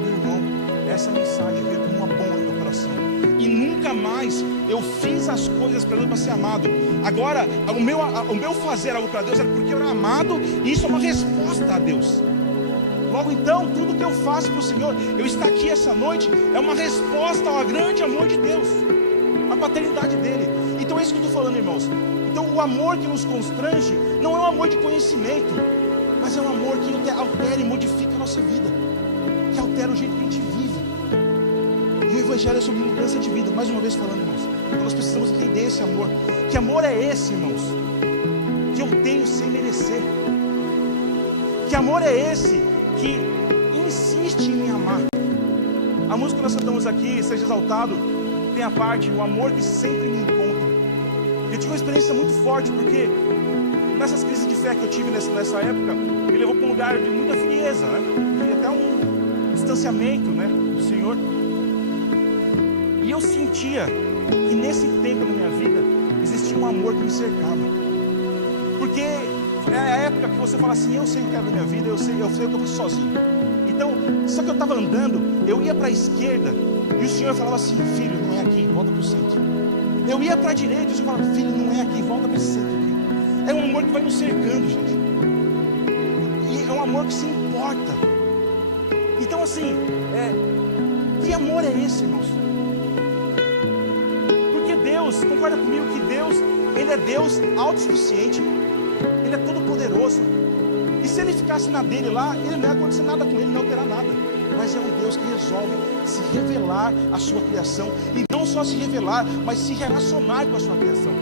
Meu irmão, essa mensagem veio como uma bomba no meu coração. E nunca mais eu fiz as coisas para Deus para ser amado. Agora, o meu fazer algo para Deus era porque eu era amado, e isso é uma resposta a Deus. Logo então, tudo que eu faço para o Senhor, eu estar aqui essa noite, é uma resposta ao grande amor de Deus, a paternidade dele. Então é isso que eu estou falando, irmãos. Então o amor que nos constrange não é um amor de conhecimento, mas é um amor que altera e modifica a nossa vida, que altera o jeito que a gente vive. E o Evangelho é sobre mudança de vida. Mais uma vez falando, irmãos, Então nós precisamos entender esse amor. Que amor é esse, irmãos? Que eu tenho sem merecer. Que amor é esse que insiste em me amar? A música que nós cantamos aqui, Seja Exaltado, tem a parte, o amor que sempre me encontra. Eu tive uma experiência muito forte, porque nessas crises de fé que eu tive nessa época, me levou para um lugar de muita frieza, né? E até um distanciamento, né, do Senhor. E eu sentia que nesse tempo da minha vida existia um amor que me cercava. Porque é a época que você fala assim, eu sei o que é da minha vida, eu sei o que eu faço sozinho. Então, só que eu estava andando, eu ia para a esquerda e o Senhor falava assim, filho, não é aqui, volta para o centro. Eu ia para a direita e o Senhor falava, filho, não é aqui, volta para esse centro aqui. É um amor que vai nos cercando, gente. E é um amor que se importa. Então assim, que amor é esse, irmãos? Porque Deus, concorda comigo que Deus, Ele é Deus autossuficiente, Ele é todo poderoso. E se Ele ficasse na dele lá, Ele não ia acontecer nada com Ele, não ia alterar nada. Mas é um Deus que resolve se revelar à sua criação. E não só se revelar, mas se relacionar com a sua criação.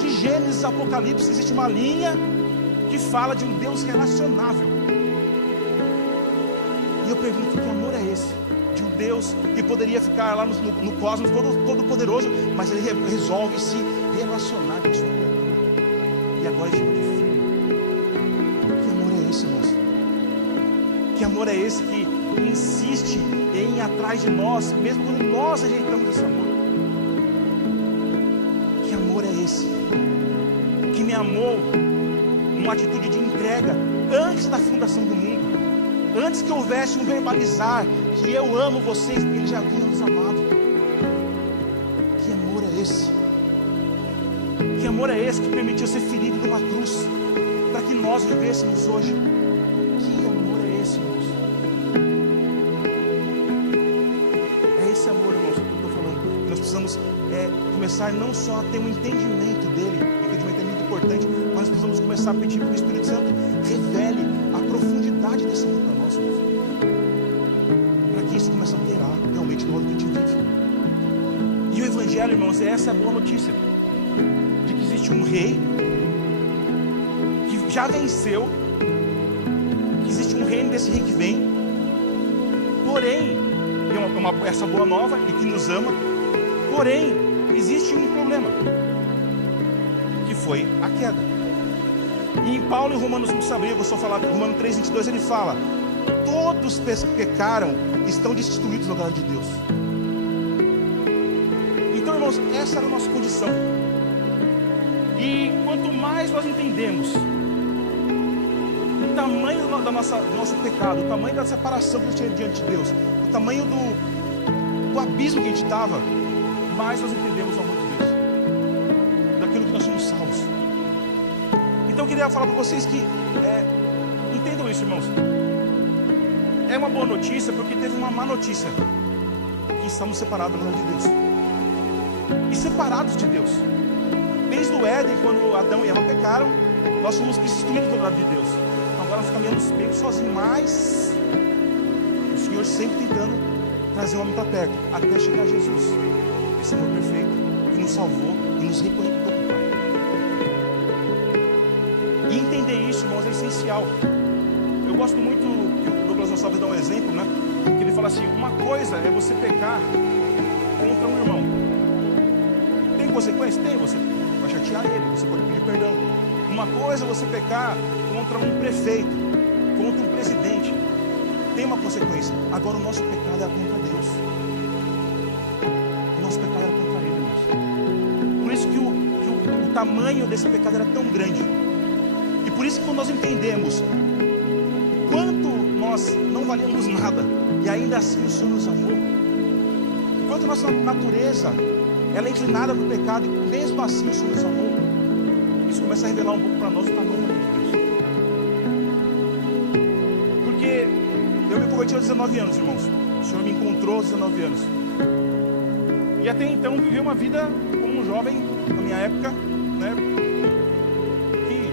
De Gênesis a Apocalipse existe uma linha que fala de um Deus relacionável. E eu pergunto, que amor é esse? De um Deus que poderia ficar lá no cosmos todo poderoso, mas Ele resolve se relacionar com a sua criatura. E agora ele chama de filho. Que amor é esse, irmãos? Que amor é esse que insiste em ir atrás de nós, mesmo quando nós rejeitamos esse amor? Que amor é esse? Que me amou numa atitude de entrega antes da fundação do mundo. Antes que houvesse um verbalizar que eu amo vocês, Ele já havia nos amado. Que amor é esse? Que amor é esse que permitiu ser ferido numa cruz para que nós vivêssemos hoje? Que amor é esse, irmãos? É esse amor, irmãos, que eu estou falando. Nós precisamos começar não só a ter um entendimento dele, o entendimento é muito importante, mas nós precisamos começar a pedir para o Espírito Santo revele a profundidade desse amor para nós, irmãos. Para que isso comece a alterar realmente no modo que a gente vive. E o Evangelho, irmãos, essa é a boa notícia. De que existe um rei que já venceu, que existe um reino desse rei que vem, porém, essa boa nova e que nos ama, porém, existe um problema, que foi a queda. E em Paulo, em Romanos, não precisa abrir, eu vou só falar, Romanos 3:22, ele fala, todos pecaram, estão destituídos da glória de Deus. Então, irmãos, essa era a nossa condição. E quanto mais nós entendemos o tamanho do nosso pecado, o tamanho da separação que a gente tinha diante de Deus, o tamanho do abismo que a gente estava, mais nós entendemos o amor de Deus, daquilo que nós somos salvos. Então eu queria falar para vocês que entendam isso, irmãos. É uma boa notícia porque teve uma má notícia, que estamos separados da glória de Deus. E separados de Deus. Desde o Éden, quando Adão e Eva pecaram, nós fomos destituídos da glória de Deus. Então agora nós caminhamos meio sozinhos, mas o Senhor sempre tentando trazer o homem para perto, até chegar a Jesus, esse amor perfeito, que nos salvou e nos reconectou com o Pai. E entender isso, irmãos, é essencial. Eu gosto muito que o Douglas Gonçalves dá um exemplo, né? Que ele fala assim, uma coisa é você pecar contra um irmão. Tem consequência? Tem, você vai chatear ele, você pode pedir perdão. Uma coisa é você pecar contra um prefeito, contra um presidente. Tem uma consequência. Agora o nosso pecado é contra Deus. O nosso pecado era contra Ele, irmãos. Por isso que o tamanho desse pecado era tão grande. E por isso que quando nós entendemos quanto nós não valíamos nada, e ainda assim o Senhor nos amou, enquanto a nossa natureza ela é inclinada para o pecado, e mesmo assim o Senhor nos amou, isso começa a revelar um pouco para nós o tamanho do amor de Deus. Porque eu me converti aos 19 anos, irmãos. O Senhor me encontrou aos 19 anos. E até então vivi uma vida como um jovem na minha época, né? Que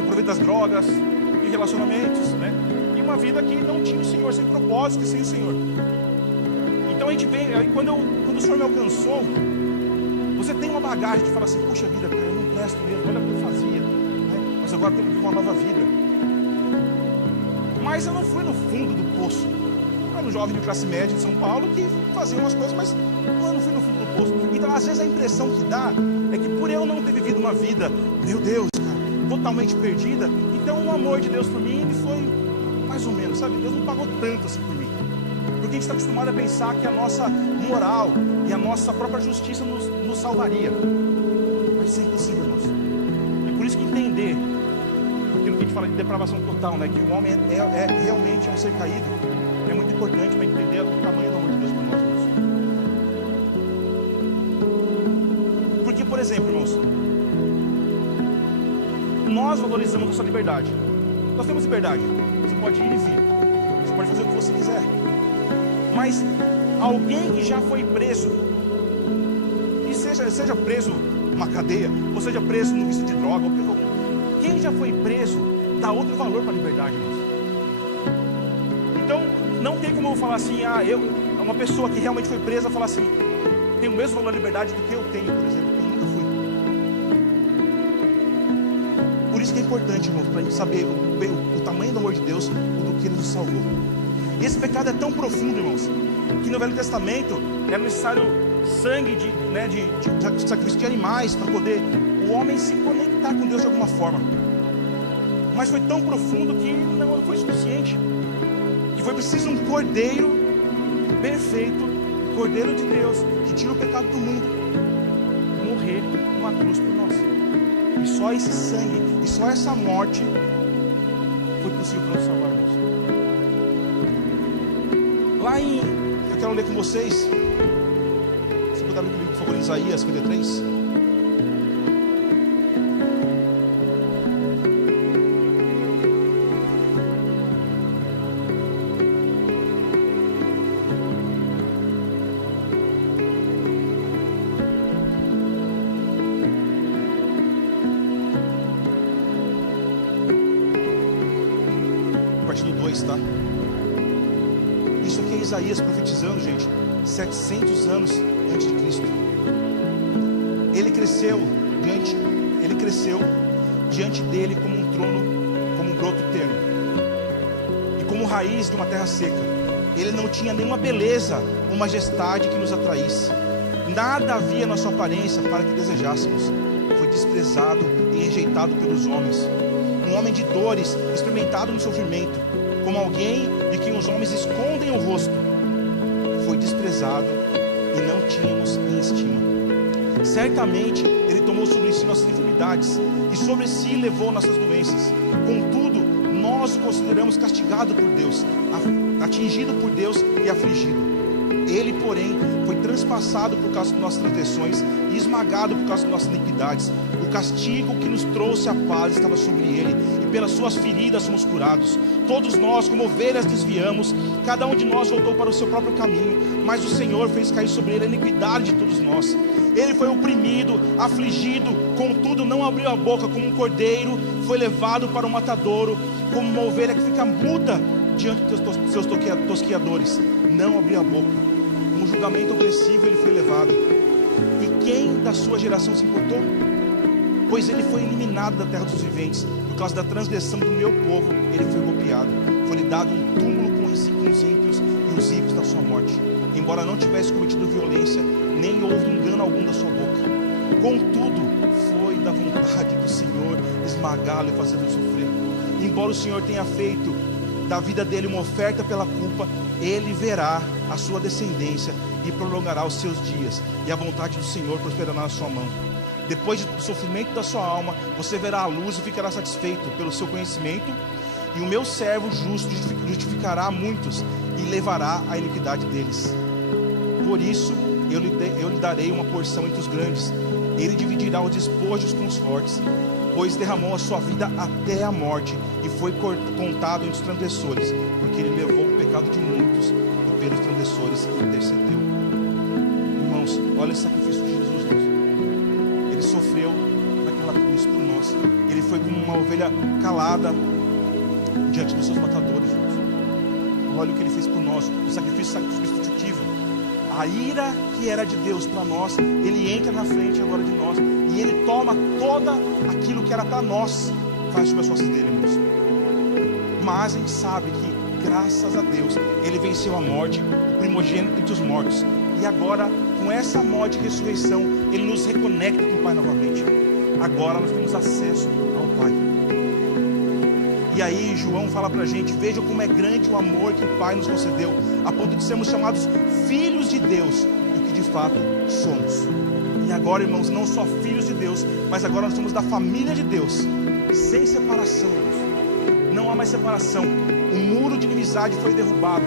aproveita as drogas e relacionamentos, né? E uma vida que não tinha o Senhor, sem propósito e sem o Senhor. Então a gente vem, aí quando o Senhor me alcançou, você tem uma bagagem de falar assim, puxa vida, cara, eu não presto mesmo, olha o que eu fazia, né? Mas agora eu tenho que viver uma nova vida. Mas eu não fui no fundo do poço. Eu era um jovem de classe média de São Paulo que fazia umas coisas, mas eu não fui no fundo do poço. Então às vezes a impressão que dá é que por eu não ter vivido uma vida, meu Deus, cara, totalmente perdida, então o amor de Deus por mim, ele foi mais ou menos, sabe? Deus não pagou tanto assim por mim. Porque a gente está acostumado a pensar que a nossa moral e a nossa própria justiça nos salvaria. Mas isso é impossível, irmãos. É por isso que entender, aquilo que a gente fala de depravação total, né? Que o homem é realmente um ser caído, é muito importante para entender o tamanho do amor de Deus por nós, irmãos. Porque, por exemplo, irmãos, nós valorizamos a nossa liberdade. Nós temos liberdade. Você pode ir e vir. Você pode fazer o que você quiser. Mas alguém que já foi preso, e seja preso numa cadeia, ou seja preso no vício de droga, quem já foi preso dá outro valor para a liberdade, irmãos. Então, não tem como eu falar assim, uma pessoa que realmente foi presa, falar assim, tem o mesmo valor à liberdade do que eu tenho, por exemplo, eu nunca fui. Por isso que é importante, irmãos, para a gente saber o tamanho do amor de Deus, do que Ele nos salvou. E esse pecado é tão profundo, irmãos, que no Velho Testamento era necessário sangue de sacrifício de animais para poder o homem se conectar com Deus de alguma forma. Mas foi tão profundo que não foi suficiente. Que foi preciso um cordeiro perfeito, o cordeiro de Deus, que tira o pecado do mundo, morrer numa cruz por nós. E só esse sangue, e só essa morte foi possível para nos salvar, irmãos. Eu quero ler com vocês, se puder ler comigo, por favor, em Isaías 53. A partir do 2, tá? Isso aqui é Isaías profetizando, gente, 700 anos antes de Cristo. Ele cresceu diante dele como um trono, como um broto terno, e como raiz de uma terra seca. Ele não tinha nenhuma beleza ou majestade que nos atraísse. Nada havia na sua aparência para que desejássemos. Foi desprezado e rejeitado pelos homens, um homem de dores, experimentado no sofrimento, como alguém de quem os homens escondem o rosto. Foi desprezado e não tínhamos em estima. Certamente Ele tomou sobre si nossas enfermidades e sobre si levou nossas doenças. Contudo, nós o consideramos castigado por Deus, atingido por Deus e afligido. Ele, porém, foi transpassado por causa de nossas transgressões e esmagado por causa de nossas iniquidades. O castigo que nos trouxe a paz estava sobre ele, e pelas suas feridas somos curados. Todos nós, como ovelhas, desviamos, cada um de nós voltou para o seu próprio caminho, mas o Senhor fez cair sobre ele a iniquidade de todos nós. Ele foi oprimido, afligido, contudo não abriu a boca. Como um cordeiro foi levado para o matadouro, como uma ovelha que fica muda diante dos seus tosqueadores, não abriu a boca. Com julgamento opressivo ele foi levado. E quem da sua geração se importou? Pois ele foi eliminado da terra dos viventes. Por causa da transgressão do meu povo, ele foi golpeado. Foi-lhe dado um túmulo com os ímpios e os ímpios da sua morte. Embora não tivesse cometido violência, nem houve engano algum da sua boca. Contudo, foi da vontade do Senhor esmagá-lo e fazê-lo sofrer. Embora o Senhor tenha feito da vida dele uma oferta pela culpa, ele verá a sua descendência e prolongará os seus dias, e a vontade do Senhor prosperará na sua mão. Depois do sofrimento da sua alma, você verá a luz e ficará satisfeito pelo seu conhecimento, e o meu servo justo justificará a muitos e levará a iniquidade deles. Por isso eu lhe darei uma porção entre os grandes. Ele dividirá os despojos com os fortes, pois derramou a sua vida até a morte e foi contado entre os transgressores, porque ele levou o pecado de muitos e pelos transgressores intercedeu. Irmãos, olha esse sacrifício de Jesus, irmãos. Ele sofreu naquela cruz por nós. Ele foi como uma ovelha calada diante dos seus matadores, irmãos. Olha o que ele fez por nós, o sacrifício substitutivo. a ira que era de Deus para nós, Ele entra na frente agora de nós, e Ele toma toda aquilo que era para nós, faz sobre as costas dele, irmãos. Mas a gente sabe que, graças a Deus, Ele venceu a morte, o primogênito entre os mortos, e agora, com essa morte e ressurreição, Ele nos reconecta com o Pai novamente. Agora nós temos acesso ao Pai. E aí João fala para a gente: vejam como é grande o amor que o Pai nos concedeu, a ponto de sermos chamados filhos de Deus, e o que de fato somos. E agora, irmãos, não só filhos de Deus, mas agora nós somos da família de Deus, sem separação, irmãos. Não há mais separação, o muro de inimizade foi derrubado.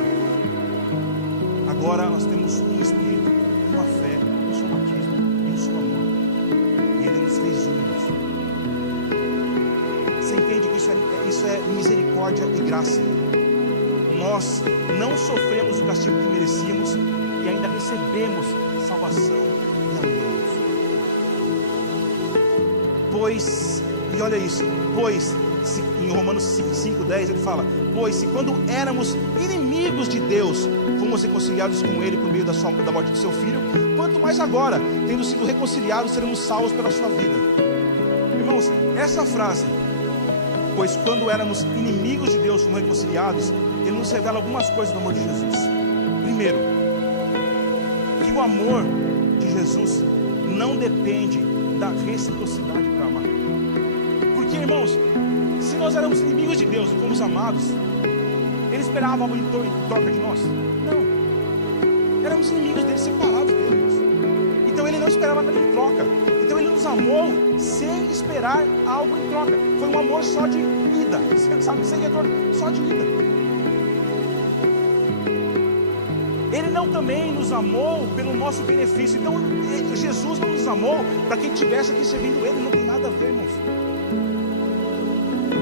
Agora nós temos um Espírito, uma fé, um só batismo e um só amor. E Ele nos fez unos. Você entende que isso é misericórdia e graça? Nós não sofremos o castigo que merecíamos e ainda recebemos salvação e amor. Pois, e olha isso, pois, em Romanos 5:10 ele fala: pois se quando éramos inimigos de Deus, fomos reconciliados com Ele por meio da morte do seu Filho, quanto mais agora, tendo sido reconciliados, seremos salvos pela sua vida. Irmãos, essa frase, pois quando éramos inimigos de Deus, fomos reconciliados, ele nos revela algumas coisas do amor de Jesus. Primeiro, que o amor de Jesus não depende da reciprocidade para amar. Porque, irmãos, se nós éramos inimigos de Deus e fomos amados, Ele esperava algo em troca de nós? Não. Éramos inimigos dele, separados dele, irmãos. Então Ele não esperava nada em troca. Então Ele nos amou sem esperar algo em troca. Foi um amor só de ida, sabe, sem retorno, só de ida. Ele não também nos amou pelo nosso benefício. Então Jesus não nos amou para quem estivesse aqui servindo Ele. Não tem nada a ver, irmãos.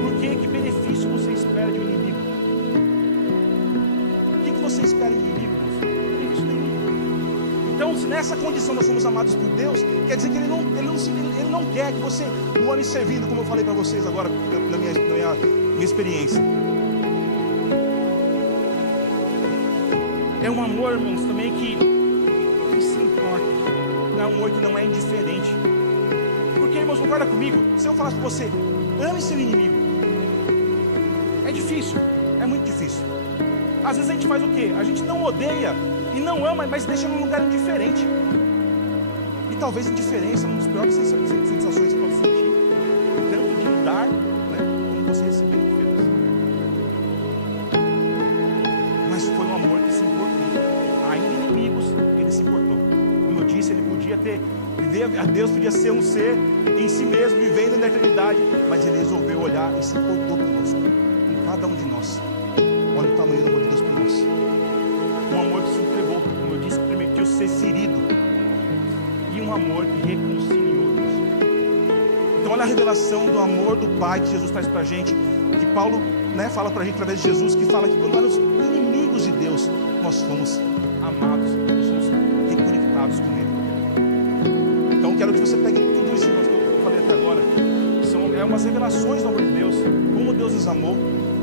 Por que benefício você espera de um inimigo? O que você espera de um inimigo, irmãos? Benefício nenhum. Então, se nessa condição nós somos amados por Deus, quer dizer que Ele não quer que você o ame servindo, como eu falei para vocês agora na minha experiência. É um amor, irmãos, também que se importa. É um amor que não é indiferente. Porque, irmãos, concorda comigo? Se eu falasse para você: ame seu inimigo, é difícil, é muito difícil. Às vezes a gente faz o quê? A gente não odeia e não ama, mas deixa num lugar indiferente. E talvez indiferença é uma das piores sensações que você pode sentir. Tanto de dar, né, como você receber indiferença. Mas foi um amor que se importou. Ainda inimigos, Ele se importou. Como eu disse, Ele podia ter, a Deus podia ser um ser em si mesmo, vivendo na eternidade, mas Ele resolveu olhar e se importou conosco, com cada um de nós. Olha o tamanho do amor de Deus por nós. Um amor que se entregou, como eu disse, que permitiu ser ferido, e um amor que reconciliou Deus. Então olha a revelação do amor do Pai que Jesus traz pra gente, que Paulo, né, fala pra gente através de Jesus, que fala que quando éramos inimigos de Deus, nós fomos amados, nós fomos reconectados com Ele. Então quero que você pegue tudo isso que eu falei até agora. É umas revelações do amor de Deus, como Deus nos amou,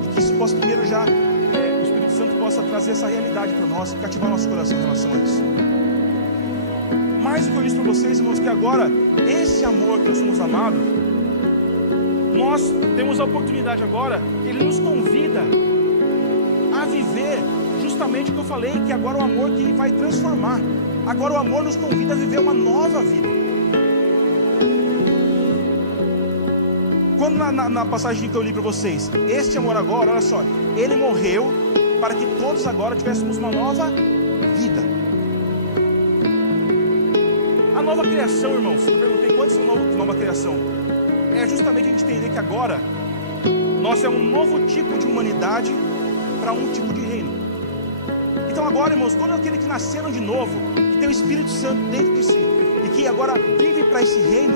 e que isso possa primeiro já, o Espírito Santo possa trazer essa realidade para nós, cativar nosso coração em relação a isso. Mais do que eu disse para vocês, irmãos, que agora, esse amor que nós somos amados, nós temos a oportunidade agora, que Ele nos convida a viver justamente o que eu falei, que agora o amor que vai transformar. Agora o amor nos convida a viver uma nova vida. Quando na passagem que eu li para vocês, este amor agora, olha só, Ele morreu para que todos agora tivéssemos uma nova vida. A nova criação, irmãos, eu perguntei quantos são nova criação? É justamente a gente entender que agora nós é um novo tipo de humanidade para um tipo de reino. Então agora, irmãos, todos aqueles que nasceram de novo, que tem o Espírito Santo dentro de si e que agora vive para esse reino,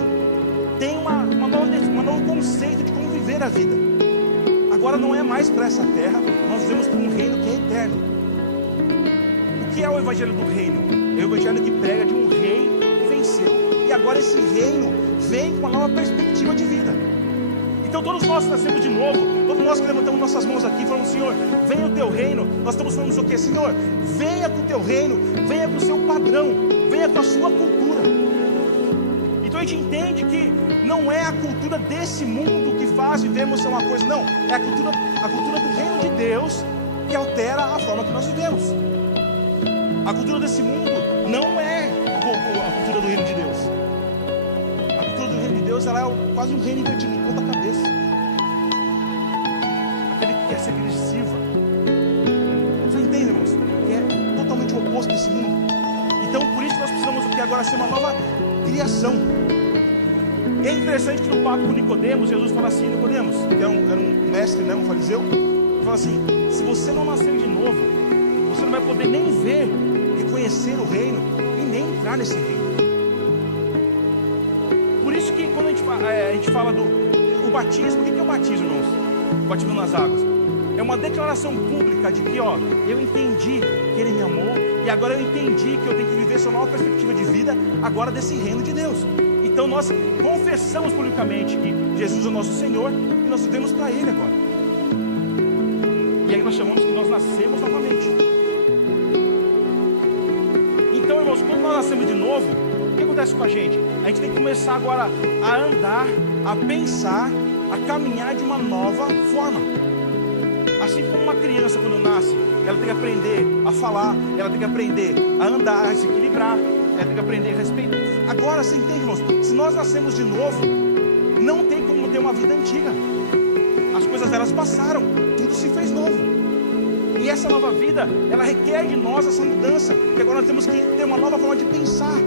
tem um novo conceito de como viver a vida. Agora não é mais para essa terra, nós vivemos para um reino que é eterno. O que é o evangelho do reino? É o evangelho que prega de um rei que venceu, e agora esse reino vem com uma nova perspectiva de vida. E Então todos nós nascemos de novo, todos nós que levantamos nossas mãos aqui, falamos: Senhor, venha o teu reino. Nós estamos falando o quê? Senhor, venha com o teu reino, venha com o seu padrão, venha com a sua cultura. Então a gente entende que não é a cultura desse mundo que faz vivermos ser uma coisa, não, é a cultura do reino de Deus que altera a forma que nós vivemos. A cultura desse mundo não é a cultura do reino de Deus. A cultura do reino de Deus, ela é quase um reino invertido de ponta cabeça. Aquele que quer ser aquele sirva. Você entende, irmãos? Que é totalmente o oposto desse mundo. Então, por isso nós precisamos aqui agora ser uma nova criação. E é interessante que no papo com Nicodemos, Jesus fala assim: Nicodemos, que era um mestre, né, um fariseu, ele fala assim: se você não nascer de novo, você não vai poder nem ver, reconhecer o reino e nem entrar nesse reino. Por isso que quando a gente fala do batismo, o que é o batismo, irmãos? O batismo nas águas é uma declaração pública de que, ó, eu entendi que Ele me amou e agora eu entendi que eu tenho que viver essa nova perspectiva de vida agora desse reino de Deus. Então nós confessamos publicamente que Jesus é o nosso Senhor e nós vivemos para Ele agora. E aí nós chamamos que nós nascemos novamente. Então, irmãos, quando nós nascemos de novo, o que acontece com a gente? A gente tem que começar agora a andar, a pensar, a caminhar de uma nova forma. Assim como uma criança quando nasce, ela tem que aprender a falar, ela tem que aprender a andar, a se equilibrar, ela tem que aprender a respeitar. Agora, você entende, irmãos? Se nós nascemos de novo, não tem como ter uma vida antiga. As coisas delas passaram, tudo se fez novo. E essa nova vida, ela requer de nós essa mudança, que agora nós temos que ter uma nova forma de pensar,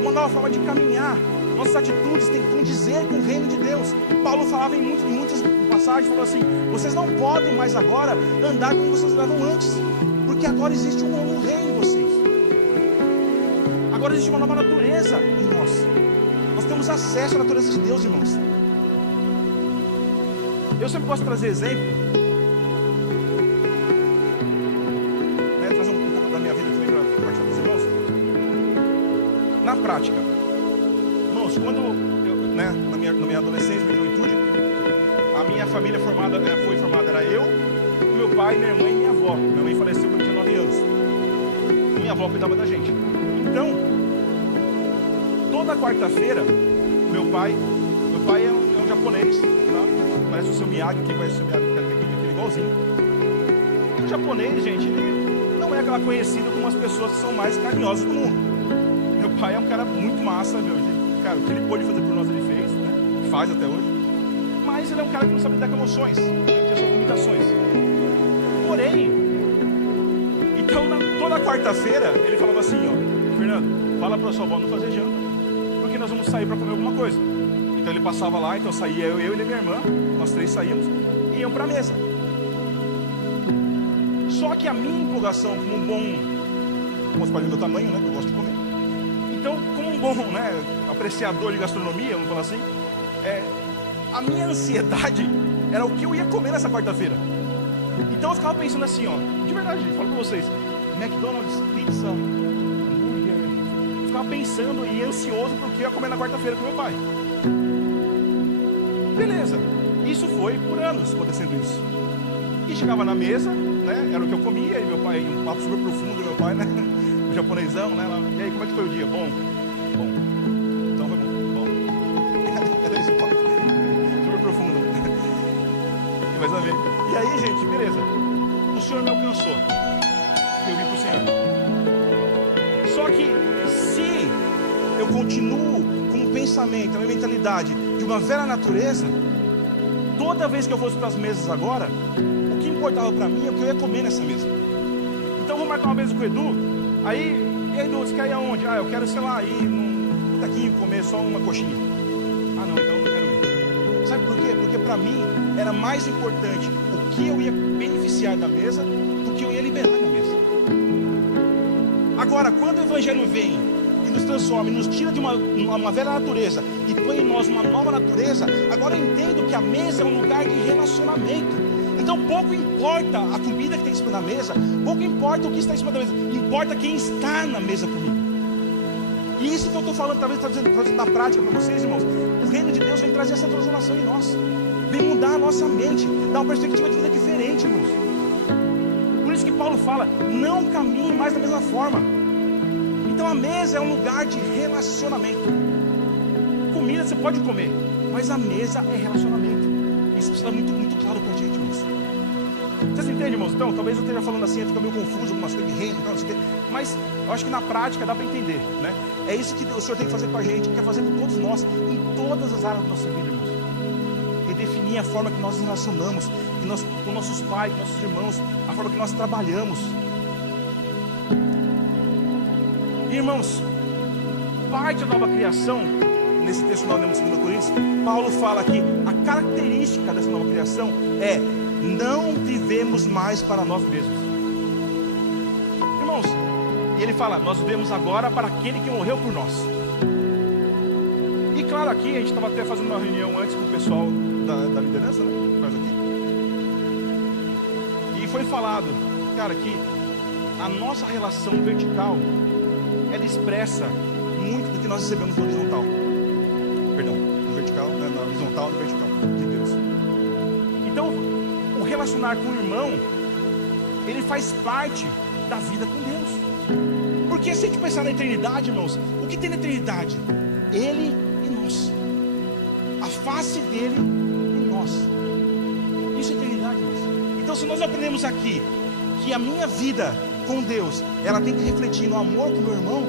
uma nova forma de caminhar. Nossas atitudes têm que condizer com o reino de Deus. Paulo falava em muitas passagens, falou assim: vocês não podem mais agora andar como vocês andavam antes, porque agora existe um novo reino em vocês. Agora existe uma nova natureza em nós. Nós temos acesso à natureza de Deus, irmãos. Eu sempre posso trazer exemplo, né, trazer um pouco da minha vida também para compartilhar com os irmãos. Na prática, irmãos, quando eu, né, na minha adolescência, minha juventude, a minha família foi formada, era eu, meu pai, minha irmã e minha avó. Minha mãe faleceu quando eu tinha 9 anos. Minha avó cuidava da gente. Então, toda quarta-feira, meu pai é um japonês, tá? Parece o seu Miyagi, quem conhece o seu Miyagi, aquele igualzinho. E o japonês, gente, ele não é aquela conhecida como as pessoas que são mais carinhosas do mundo. Meu pai é um cara muito massa, meu. Cara, o que ele pôde fazer por nós, ele fez, né? Faz até hoje. Mas ele é um cara que não sabe lidar com emoções, ele tem suas limitações. Porém, então toda quarta-feira ele falava assim: ó, Fernando, fala para sua avó não fazer janta, porque nós vamos sair para comer alguma coisa. Então ele passava lá, então saía eu e minha irmã, nós 3 saímos e iam para a mesa. Só que a minha empolgação como um bom, como você pode ver meu tamanho, né, que eu gosto de comer. Então, como um bom, né, apreciador de gastronomia, vamos falar assim, a minha ansiedade era o que eu ia comer nessa quarta-feira. Então eu ficava pensando assim, ó, de verdade, gente, falo pra vocês, McDonald's, pizza, hambúrguer. Eu ficava pensando e ansioso porque eu ia comer na quarta-feira com meu pai. Beleza, isso foi por anos acontecendo isso. E chegava na mesa, né, era o que eu comia, e meu pai, um papo super profundo, meu pai, né, o japonesão, né, lá, e aí, como é que foi o dia? Bom. Então foi bom. Era esse o papo. Super profundo. Mas a ver. E aí, gente, beleza. O Senhor me alcançou. Eu vim pro Senhor. Só que se eu continuo com um pensamento, uma mentalidade de uma velha natureza, toda vez que eu fosse para as mesas agora, o que importava para mim é o que eu ia comer nessa mesa. Então eu vou marcar uma mesa com o Edu. Aí, e aí, Edu, você quer ir aonde? Ah, eu quero, sei lá, ir num taquinho comer só uma coxinha. Ah, não, então eu não quero ir. Sabe por quê? Porque para mim era mais importante o que eu ia beneficiar da mesa do que eu ia liberar da mesa. Agora, quando o Evangelho vem e nos transforma, e nos tira de uma velha natureza e põe em nós uma nova natureza, agora eu entendo que a mesa é um lugar de relacionamento. Então pouco importa a comida que tem em cima da mesa, pouco importa o que está em cima da mesa, importa quem está na mesa comigo. E isso que eu estou falando, talvez trazendo na prática para vocês, irmãos. O reino de Deus vem trazer essa transformação em nós. vem mudar a nossa mente, dar uma perspectiva de vida diferente, irmãos. Por isso que Paulo fala, não caminhe mais da mesma forma. Então a mesa é um lugar de relacionamento. Comida você pode comer, mas a mesa é relacionamento. Isso precisa estar muito claro pra gente, irmãos. Vocês entendem, irmãos? Então, talvez eu esteja falando assim, fica meio confuso, algumas coisas de reino, não sei o quê, mas eu acho que na prática dá para entender, né? É isso que o Senhor tem que fazer com a gente, quer fazer com todos nós, em todas as áreas da nossa vida, irmãos. Redefinir a forma que nós nos relacionamos, com nossos pais, com nossos irmãos, a forma que nós trabalhamos. E, irmãos, parte da nova criação, nesse texto nós lemos em 2 Coríntios, Paulo fala que a característica dessa nova criação é: não vivemos mais para nós mesmos. Irmãos, e ele fala, nós vivemos agora para aquele que morreu por nós. E claro, aqui a gente estava até fazendo uma reunião antes com o pessoal da liderança, né? Faz aqui. E foi falado, cara, que a nossa relação vertical, ela expressa muito do que nós recebemos no horizontal. Perdão, no vertical, né? Na horizontal e no vertical de Deus. Então, o relacionar com o irmão, ele faz parte da vida com Deus. Porque se a gente pensar na eternidade, irmãos, o que tem na eternidade? Ele e nós. A face dele e nós. Isso é eternidade, irmãos. Então, se nós aprendemos aqui que a minha vida com Deus, ela tem que refletir no amor com o meu irmão,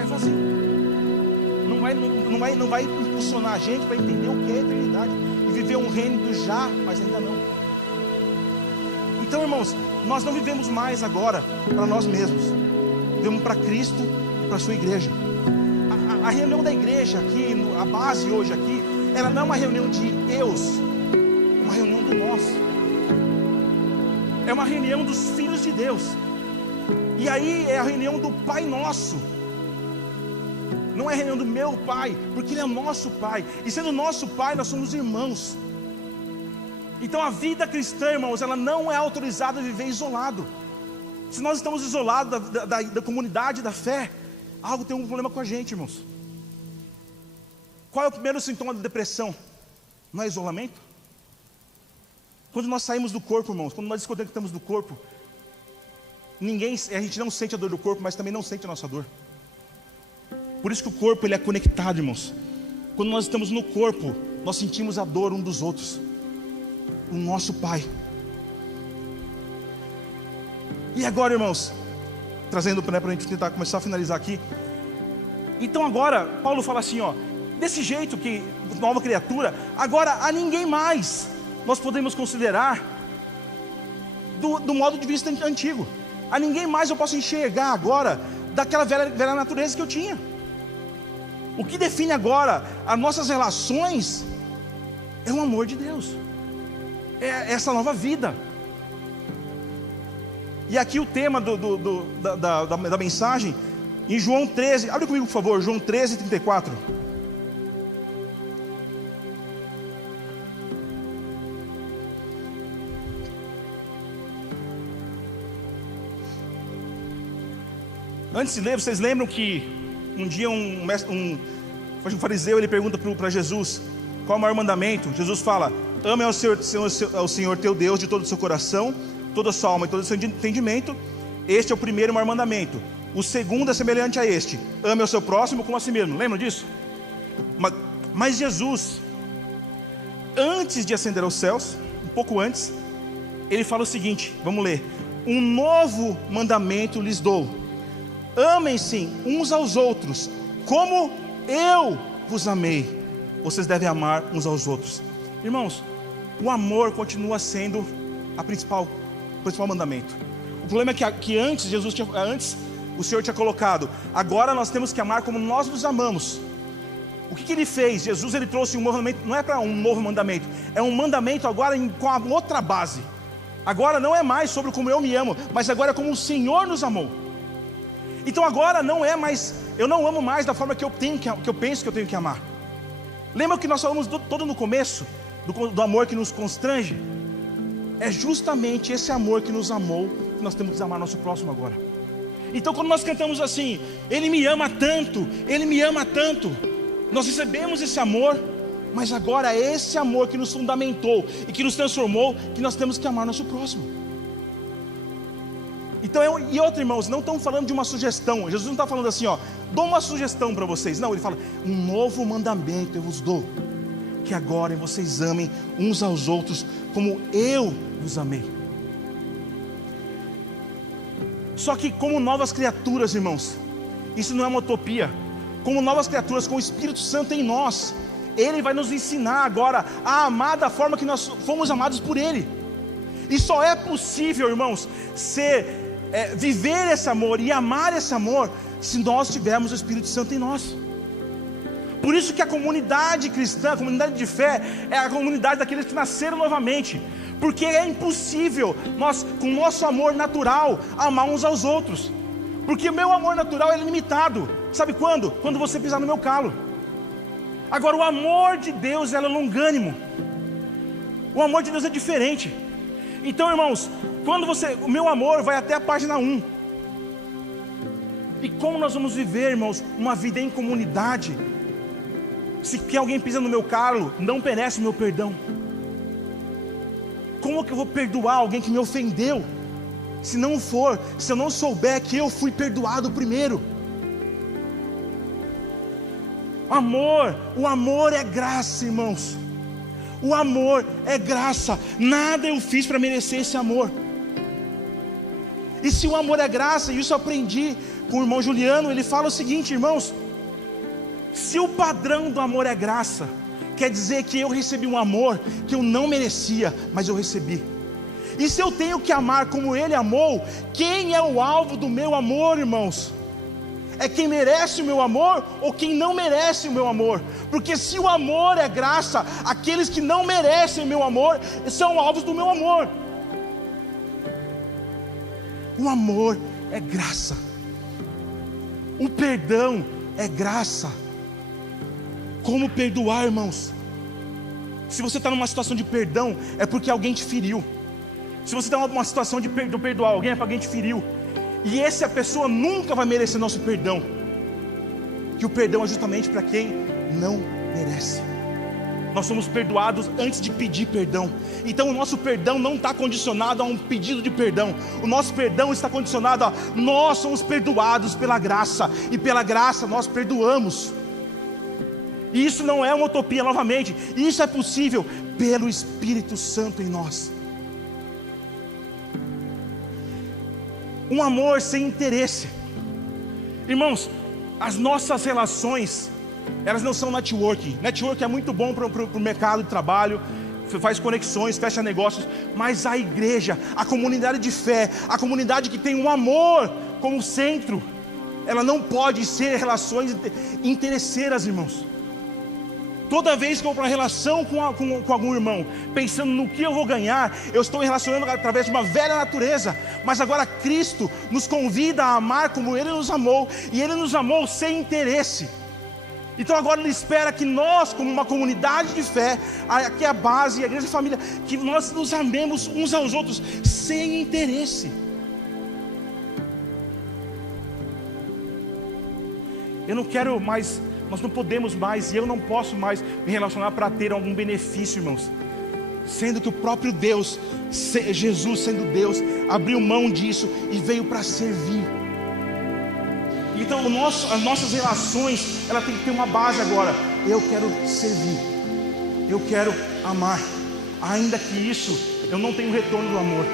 é fazer. Não vai impulsionar a gente para entender o que é eternidade e viver um reino do já, mas ainda não. Então, irmãos, nós não vivemos mais agora para nós mesmos, vivemos para Cristo e para a sua igreja. A reunião da igreja aqui, a base hoje aqui, ela não é uma reunião de eus, é uma reunião do nós. É uma reunião dos filhos de Deus. E aí é a reunião do Pai Nosso. Não é a reunião do meu Pai, porque Ele é nosso Pai. E sendo nosso Pai, nós somos irmãos. Então a vida cristã, irmãos, ela não é autorizada a viver isolado. Se nós estamos isolados da comunidade da fé, algo tem um problema com a gente, irmãos. Qual é o primeiro sintoma da depressão? Não é isolamento? Quando nós saímos do corpo, irmãos, quando nós desconectamos do corpo, a gente não sente a dor do corpo, mas também não sente a nossa dor. Por isso que o corpo ele é conectado, irmãos. Quando nós estamos no corpo, nós sentimos a dor um dos outros. O nosso Pai. E agora, irmãos, trazendo para a gente tentar começar a finalizar aqui. Então agora, Paulo fala assim, ó, desse jeito que nova criatura, agora a ninguém mais nós podemos considerar do modo de vista antigo. A ninguém mais eu posso enxergar agora daquela velha natureza que eu tinha. O que define agora as nossas relações é o amor de Deus, é essa nova vida. E aqui o tema da mensagem, em João 13, abre comigo por favor, João 13, 34. Antes de ler, vocês lembram que um dia um fariseu ele pergunta para Jesus qual é o maior mandamento? Jesus fala: ame ao Senhor teu Deus de todo o seu coração, toda a sua alma e todo o seu entendimento. Este é o primeiro e maior mandamento. O segundo é semelhante a este: ame ao seu próximo como a si mesmo. Lembram disso? Mas Jesus, antes de ascender aos céus, um pouco antes, ele fala o seguinte, vamos ler: um novo mandamento lhes dou: amem-se uns aos outros, como eu vos amei. Vocês devem amar uns aos outros. Irmãos, o amor continua sendo o principal mandamento. O problema é que antes o Senhor tinha colocado: agora nós temos que amar como nós nos amamos. O que ele fez? Jesus ele trouxe um mandamento, não é para um novo mandamento, é um mandamento agora com a outra base. Agora não é mais sobre como eu me amo, mas agora é como o Senhor nos amou. Então agora não é mais, eu não amo mais da forma que eu penso que eu tenho que amar. Lembra que nós falamos todo no começo do amor que nos constrange? É justamente esse amor que nos amou que nós temos que amar nosso próximo agora. Então quando nós cantamos assim: Ele me ama tanto, Ele me ama tanto, nós recebemos esse amor, Mas agora é esse amor que nos fundamentou e que nos transformou, que nós temos que amar nosso próximo. Então, e outra, irmãos, não estão falando de uma sugestão. Jesus não está falando assim, ó, dou uma sugestão para vocês. Não, ele fala, um novo mandamento eu vos dou, que agora vocês amem uns aos outros como eu vos amei. Só que como novas criaturas, irmãos, isso não é uma utopia. Como novas criaturas com o Espírito Santo em nós, Ele vai nos ensinar agora a amar da forma que nós fomos amados por Ele. E só é possível, irmãos, viver esse amor e amar esse amor se nós tivermos o Espírito Santo em nós. Por isso que a comunidade cristã, a comunidade de fé, é a comunidade daqueles que nasceram novamente. Porque é impossível nós, com o nosso amor natural, amar uns aos outros. Porque o meu amor natural é limitado. Sabe quando? Quando você pisar no meu calo. Agora o amor de Deus é longânimo. O amor de Deus é diferente. Então, irmãos, o meu amor vai até a página 1. E como nós vamos viver, irmãos, uma vida em comunidade, se que alguém pisa no meu calo, não merece o meu perdão? Como que eu vou perdoar alguém que me ofendeu? Se eu não souber que eu fui perdoado primeiro. O amor é graça, irmãos. O amor é graça. Nada eu fiz para merecer esse amor. E se o amor é graça, e isso eu aprendi com o irmão Juliano, ele fala o seguinte, irmãos: se o padrão do amor é graça, quer dizer que eu recebi um amor que eu não merecia, mas eu recebi. E se eu tenho que amar como Ele amou, quem é o alvo do meu amor, irmãos? É quem merece o meu amor ou quem não merece o meu amor? Porque se o amor é graça, aqueles que não merecem o meu amor são alvos do meu amor. O amor é graça. O perdão é graça. Como perdoar, irmãos? Se você está numa situação de perdão, é porque alguém te feriu. Se você está numa situação de perdoar alguém, é porque alguém te feriu. E essa pessoa nunca vai merecer nosso perdão. Que o perdão é justamente para quem não merece. Nós somos perdoados antes de pedir perdão. Então o nosso perdão não está condicionado a um pedido de perdão. O nosso perdão está condicionado a nós somos perdoados pela graça. E pela graça nós perdoamos. E isso não é uma utopia novamente. Isso é possível pelo Espírito Santo em nós. Um amor sem interesse. Irmãos, as nossas relações, elas não são networking. Networking é muito bom para o mercado de trabalho, faz conexões, fecha negócios. Mas a igreja, a comunidade de fé, a comunidade que tem um amor como centro, ela não pode ser relações interesseiras, irmãos. Toda vez que eu vou para uma relação com algum irmão, pensando no que eu vou ganhar, eu estou me relacionando através de uma velha natureza. Mas agora Cristo nos convida a amar como Ele nos amou. E Ele nos amou sem interesse. Então agora Ele espera que nós, como uma comunidade de fé, aqui é a base, a igreja e a família, que nós nos amemos uns aos outros sem interesse. Eu não quero mais... Nós não podemos mais, e eu não posso mais me relacionar para ter algum benefício, irmãos. Sendo que o próprio Deus, Jesus sendo Deus, abriu mão disso e veio para servir. Então as nossas relações, ela tem que ter uma base agora. Eu quero servir, eu quero amar. Ainda que isso, eu não tenho retorno do amor.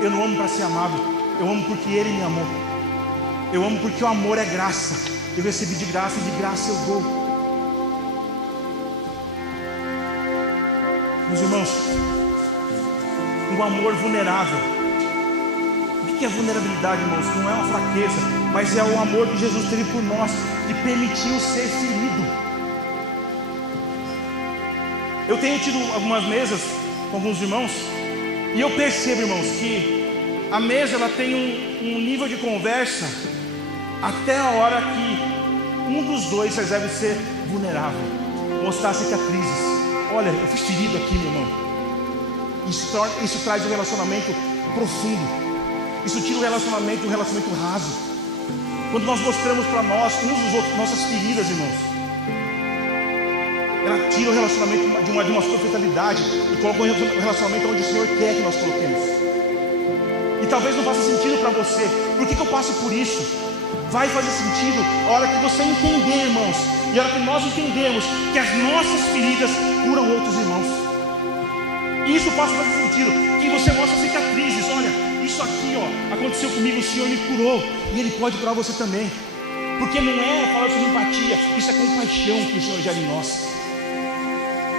Eu não amo para ser amado, eu amo porque Ele me amou. Eu amo porque o amor é graça. Eu recebi de graça e de graça eu dou. Meus irmãos, um amor vulnerável. O que é vulnerabilidade, irmãos? Não é uma fraqueza, mas é o amor que Jesus teve por nós e permitiu ser ferido. Eu tenho tido algumas mesas com alguns irmãos e eu percebo, irmãos, que a mesa ela tem um nível de conversa até a hora que um dos dois resolve ser vulnerável, mostrar cicatrizes. Olha, eu fui ferido aqui, meu irmão. Isso traz um relacionamento profundo. Isso tira um relacionamento raso. Quando nós mostramos para nós, uns dos outros, nossas feridas, irmãos. ela tira o relacionamento de uma superficialidade e coloca um relacionamento onde o Senhor quer que nós coloquemos. E talvez não faça sentido para você. Por que eu passo por isso? Vai fazer sentido a hora que você entender, irmãos, e a hora que nós entendemos que as nossas feridas curam outros irmãos. E isso passa a fazer sentido, que você mostra cicatrizes. Olha, isso aqui, ó, aconteceu comigo, o Senhor me curou, e Ele pode curar você também. Porque não é falar sobre empatia, isso é compaixão que o Senhor gera em nós.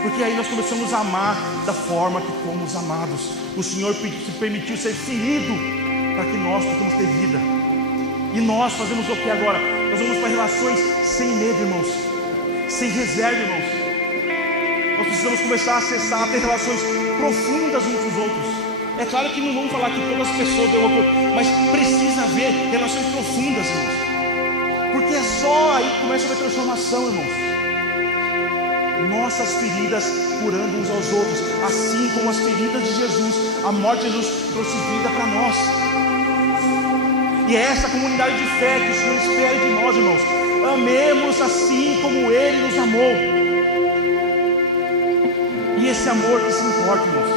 Porque aí nós começamos a amar da forma que fomos amados. O Senhor se permitiu ser ferido para que nós possamos ter vida. E nós fazemos o que agora? Nós vamos para relações sem medo, irmãos, sem reserva, irmãos. Nós precisamos começar a acessar, a ter relações profundas uns com os outros. É claro que não vamos falar que todas as pessoas dão acordo, mas precisa haver relações profundas, irmãos. Porque é só aí que começa a haver transformação, irmãos. Nossas feridas curando uns aos outros, assim como as feridas de Jesus, a morte de Jesus trouxe vida para nós. E é essa comunidade de fé que o Senhor espera de nós, irmãos. Amemos assim como Ele nos amou. E esse amor que se importa, irmãos.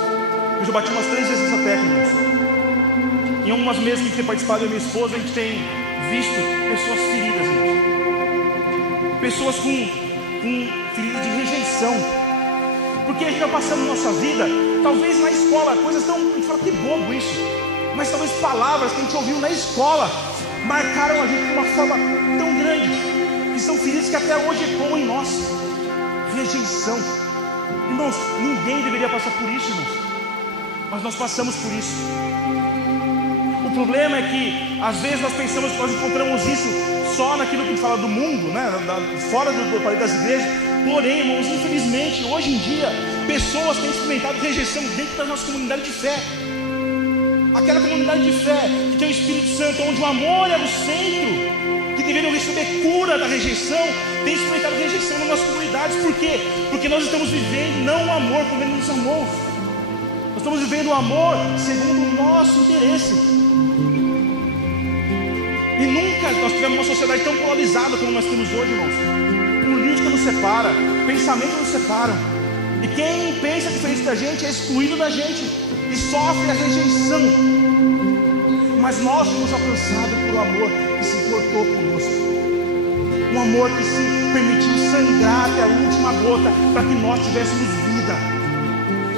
Eu já bati umas 3 vezes nessa tecla, irmãos. Em algumas mesas que tem participado, eu e minha esposa, a gente tem visto pessoas feridas, irmãos. Pessoas com ferida de rejeição. Porque a gente vai passando na nossa vida, talvez na escola, coisas tão, a gente fala que bobo isso, mas talvez palavras que a gente ouviu na escola marcaram a gente de uma forma tão grande, que são feridas que até hoje ecoam em nós. Rejeição. Irmãos, ninguém deveria passar por isso, irmãos, mas nós passamos por isso. O problema é que às vezes nós pensamos que nós encontramos isso só naquilo que a gente fala do mundo, né? Fora do parede das igrejas. Porém, irmãos, infelizmente, hoje em dia, pessoas têm experimentado rejeição dentro da nossa comunidade de fé. Aquela comunidade de fé que tem o Espírito Santo, onde o amor é o centro, que deveriam receber cura da rejeição, tem experimentado rejeição nas nossas comunidades. Por quê? Porque nós estamos vivendo não o amor como Ele nos amou. Nós estamos vivendo o amor segundo o nosso interesse. E nunca nós tivemos uma sociedade tão polarizada como nós temos hoje, irmãos. Política nos separa, pensamento nos separam. E quem pensa diferente da gente é excluído da gente e sofre a rejeição. Mas nós fomos alcançados por um amor que se importou conosco. Um amor que se permitiu sangrar até a última gota para que nós tivéssemos vida.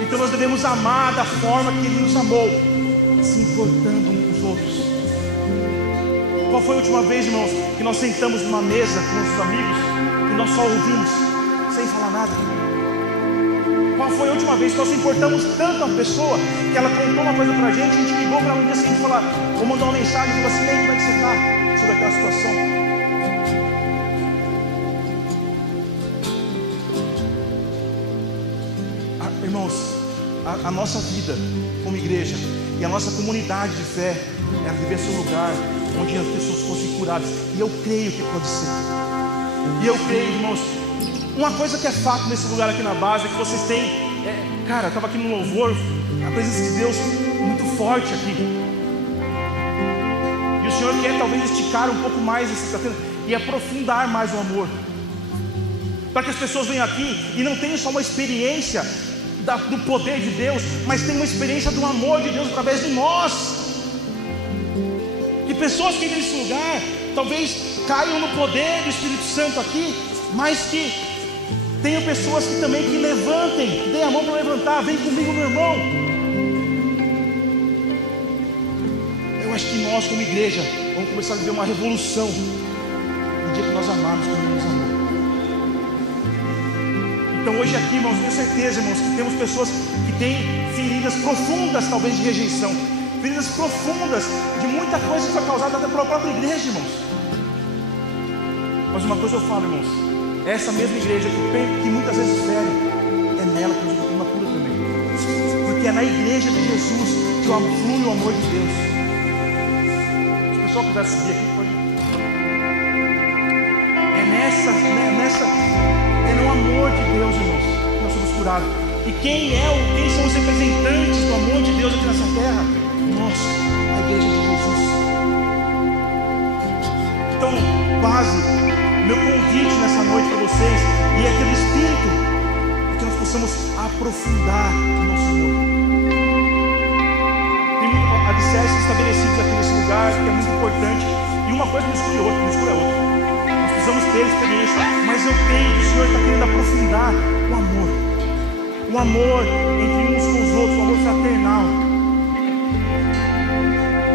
Então nós devemos amar da forma que Ele nos amou, se importando uns com os outros. Qual foi a última vez, irmãos, que nós sentamos numa mesa com nossos amigos e nós só ouvimos, sem falar nada? Qual foi a última vez que nós nos importamos tanto a pessoa que ela contou uma coisa pra gente, a gente ligou para ela no dia seguinte e falou, vou mandar uma mensagem e falou assim, como é que você está sobre aquela situação? Irmãos, a nossa vida como igreja e a nossa comunidade de fé, ela deve ser um lugar onde as pessoas fossem curadas. E eu creio que pode ser. E eu creio, irmãos, uma coisa que é fato nesse lugar aqui na base é que vocês têm, cara, eu estava aqui no louvor, a presença de Deus muito forte aqui. E o Senhor quer talvez esticar um pouco mais esse e aprofundar mais o amor, para que as pessoas venham aqui e não tenham só uma experiência do poder de Deus, mas tenham uma experiência do amor de Deus através de nós. E pessoas que entram nesse lugar talvez caiam no poder do Espírito Santo aqui, mas que tenham pessoas que também que levantem, que deem a mão para levantar, vem comigo, meu irmão. Eu acho que nós como igreja vamos começar a viver uma revolução no dia que nós amarmos como Ele nos amou. Então hoje aqui, irmãos, tenho certeza, irmãos, que temos pessoas que têm feridas profundas talvez de rejeição, feridas profundas de muita coisa que foi causada até pela própria igreja, irmãos. Mas uma coisa eu falo, irmãos, essa mesma igreja que muitas vezes fere, é nela que nós vamos uma cura também. Porque é na igreja de Jesus que flui o amor de Deus. Se o pessoal quiser subir aqui, pode. É no amor de Deus, irmãos, que nós somos curados. E quem são os representantes do amor de Deus aqui nessa terra? Nós, a igreja de Jesus. Então, base, meu convite nessa noite para vocês, e aquele espírito possamos aprofundar o nosso amor. Tem muitos alicerces estabelecidos aqui nesse lugar, que é muito importante, e uma coisa não exclui a outra, Nós precisamos ter experiência, mas eu creio que o Senhor está querendo aprofundar o amor. O amor entre uns com os outros, o amor fraternal.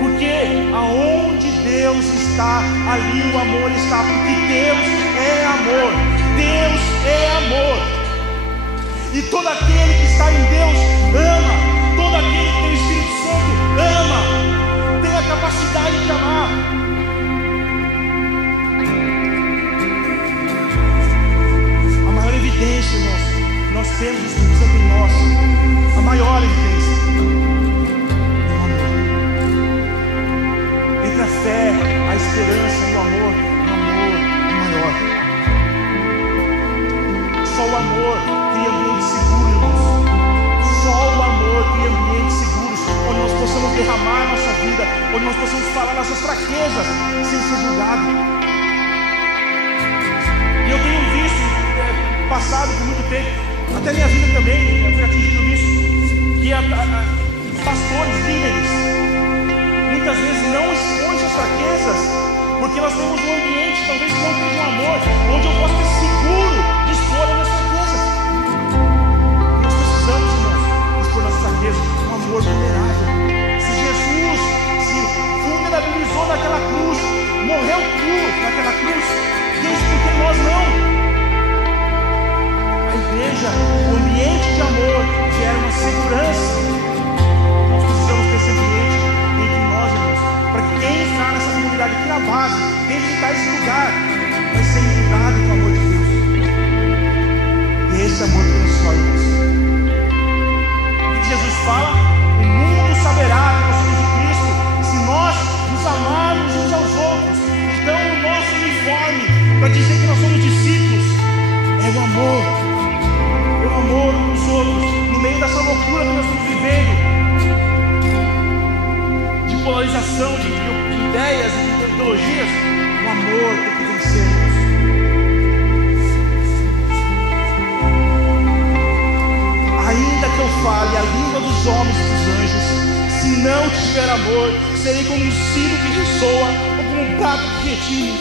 Porque aonde Deus está, ali o amor está. Porque Deus é amor. Deus é amor. E todo aquele que está em Deus ama. Todo aquele que tem o Espírito Santo ama. Tem a capacidade de amar. A maior evidência, irmãos, nós temos o Espírito Santo em nós. A maior evidência é o amor. Entre a fé, a esperança e o amor é maior. Só o amor cria ambiente seguro, irmãos. Só o amor cria ambientes seguros, onde nós possamos derramar a nossa vida, onde nós possamos falar nossas fraquezas sem ser julgado. E eu tenho visto, passado por muito tempo, até minha vida também, eu fui atingido nisso, que pastores, líderes, muitas vezes não expõem suas fraquezas, porque nós temos um ambiente, talvez não tenha um amor, onde eu posso ser seguro de expor as minhas fraquezas. Nós precisamos, irmãos, expor nossas fraquezas, um amor vulnerável. Se Jesus se vulnerabilizou naquela cruz, morreu cru naquela cruz, isso porque nós não. A igreja, o ambiente de amor gera uma segurança. Nós precisamos ter esse ambiente entre nós, irmãos, para que quem está nessa comunidade aqui na base, quem visitar esse lugar, vai ser inundado com o amor de Deus. E esse amor transforma, irmãos. O que Jesus fala? O mundo saberá que nós somos de Cristo se nós nos amarmos uns aos outros. Então o nosso uniforme para dizer que nós somos discípulos é o amor. O amor dos outros, no meio dessa loucura que nós estamos vivendo, de polarização, de ideias e de ideologias, o amor tem que vencer. Ainda que eu fale a língua dos homens e dos anjos, se não tiver amor, serei como um sino que ressoa ou como um prato que retine.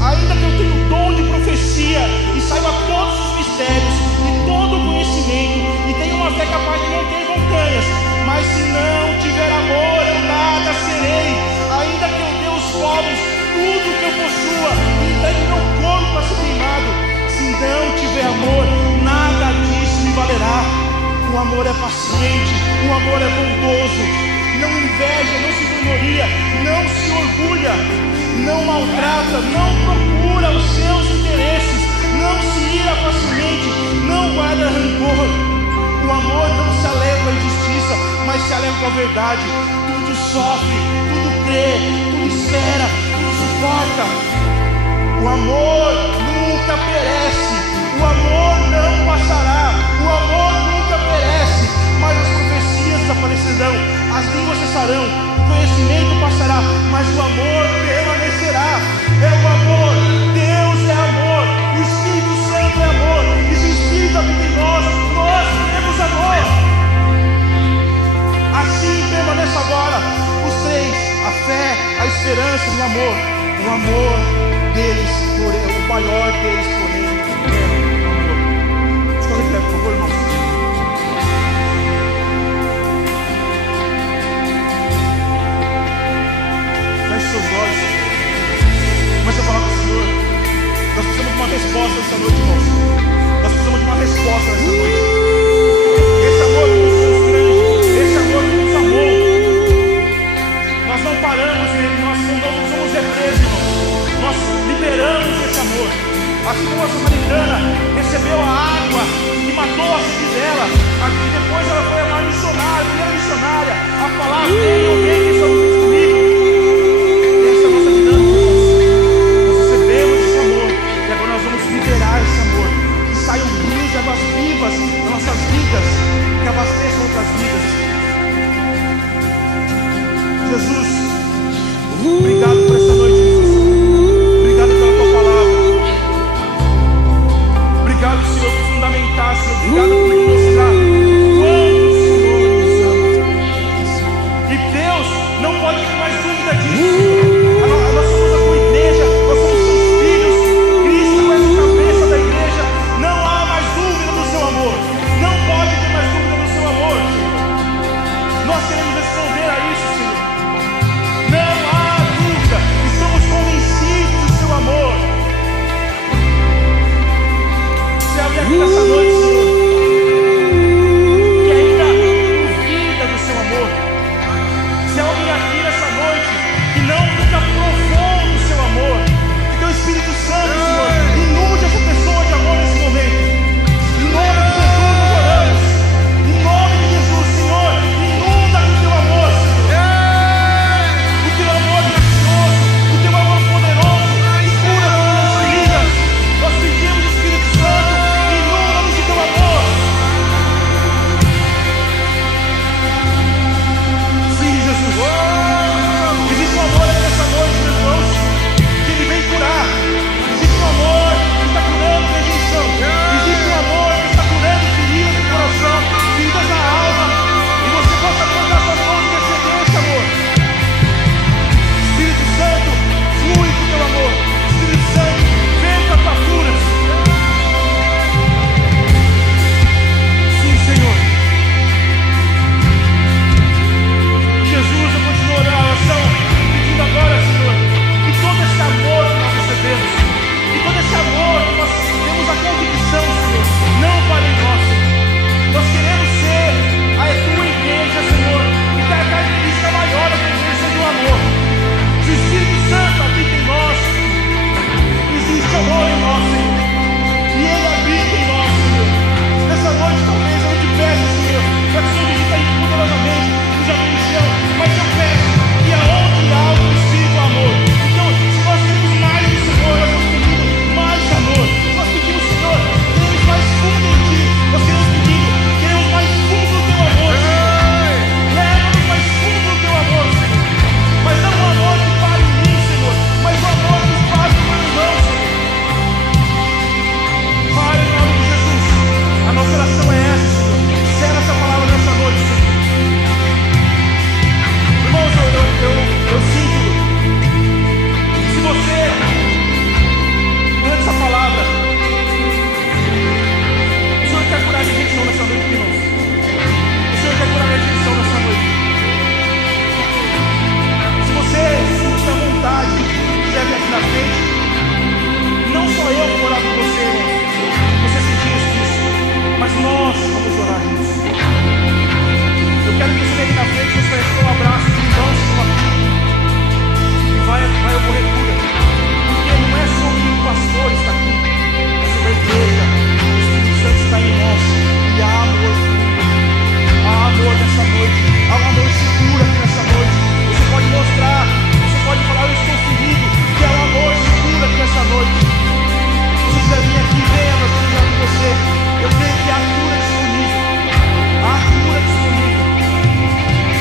Ainda que eu tenha o dom de profecia e saiba todos os mistérios e todo o conhecimento e tenha uma fé capaz de romper montanhas, mas se não tiver amor, eu nada serei. Ainda que eu dê aos pobres tudo que eu possua e entregue meu corpo para ser queimado, se não tiver amor, nada disso me valerá. O amor é paciente, o amor é bondoso, não inveja, não se gloria, não se orgulha, não maltrata, não procura os seus interesses, não se ira facilmente, não guarda rancor. O amor não se alegra com a injustiça, mas se alegra com a verdade. Tudo sofre, tudo crê, tudo espera, tudo suporta. O amor nunca perece, o amor não passará, o amor nunca perece, mas as profecias desaparecerão, as línguas cessarão, o conhecimento passará, mas o amor permanecerá. É o amor, Deus é amor, o Espírito Santo é amor, e se o Espírito habita em nós, nós temos amor. Assim permaneça agora os três: a fé, a esperança e o amor. O amor deles, porém, o maior deles, porém, é o amor. Deixa eu fazer pé, por favor, irmãos. Feche seus olhos. Comece a falar com o Senhor. Nós precisamos de uma resposta nessa noite, irmãos. Nós precisamos de uma resposta nessa noite. Esse amor que nos constrange, esse amor que nos amou. Nós não paramos nele, nós não somos represos, irmãos. Nós liberamos esse amor. Assim como a samaritana recebeu a água e matou a sede dela, e depois ela foi a missionária, a primeira missionária, a falar: venham, venham, estão comigo. Essa é a nossa dinâmica, irmãos. Nós recebemos esse amor e agora nós vamos liberar esse amor. Que saiam rios de águas vivas das nossas vidas, que abasteçam outras vidas. Jesus, obrigado por essa noite, Jesus. Obrigado pela tua palavra. Obrigado, Senhor, por fundamentar, Senhor. Obrigado por Deus, não pode ter mais dúvida disso. Nós somos a tua igreja, nós somos seus filhos. Cristo é o cabeça da igreja. Não há mais dúvida do seu amor. Não pode ter mais dúvida do seu amor, Senhor. Nós queremos responder a isso, Senhor. Não há dúvida. Estamos convencidos do seu amor. Se alguém aqui nessa noite, Senhor, que ainda duvida do seu amor. Se alguém aqui nessa noite que nunca provou do seu amor, que teu Espírito Santo, Senhor, inunde essa pessoa de amor nesse momento. Em nome de Jesus nós oramos. Em nome de Jesus, Senhor, inunda com o teu amor, Senhor. O teu amor gracioso, o teu amor poderoso, que cura todas as feridas. Nós pedimos, Espírito Santo, inunda-nos do teu amor. Sim, Jesus. Existe um amor aqui nessa noite, meus irmãos, que Ele vem curar. Existe um amor que está curando rejeição. Existe um amor que está curando feridas do coração, feridas da alma. E você possa colocar suas mãos e receber esse amor. Espírito Santo, flui com o teu amor. Espírito Santo, vem com a tua cura. Sim, Senhor. Jesus, eu continuo a oração, pedindo agora, Senhor, que todo esse amor que nós recebemos, que todo esse amor que nós temos a convicção, Senhor, não para em nós. Nós queremos ser a tua igreja, Senhor, e que a característica maior da tua igreja seja o amor. Se o Espírito Santo habita em nós, existe amor em nós, Senhor, e Ele habita em nós, Senhor. Nessa noite, talvez eu te peço, Senhor, para que o Senhor visite aí poderosamente, nos abrir o chão, mas eu peço que aonde há o Espírito amor. Então, se nós temos mais do Senhor, nós estamos pedindo mais amor. Nós pedimos, Senhor, queremos mais fundo em Ti. Nós queremos mais fundo no Teu amor, Senhor. Leva-nos mais fundo no Teu amor, Senhor. Mas não o amor que para em mim, Senhor, mas o amor que faz no meu irmão, Senhor. Pai, em nome de Jesus, a nossa oração é essa, Senhor. Sela essa palavra nessa noite, Senhor. Irmãos, eu sinto, se você, durante essa palavra, o Senhor quer curar a rejeição nessa noite, irmãos. O Senhor quer curar a rejeição nessa noite. Se você sentir a vontade, quiser vir aqui na frente, não só eu vou orar por você, irmãos. Você sentir isso, mas nós vamos orar juntos. Eu quero que você venha aqui na frente, você vai receber um abraço de irmãos e vai ocorrer cura. Porque não é sobre o pastor estar aqui, é sobre a igreja. O Espírito Santo está em nós e há amor. Há amor nessa noite, há um amor seguro aqui nessa noite. Você pode mostrar, você pode falar, eu estou ferido, que há um amor seguro aqui nessa noite. Se você quiser vir aqui, venha, nós vamos orar com você. Eu creio que há cura disponível. Há cura disponível. Vamos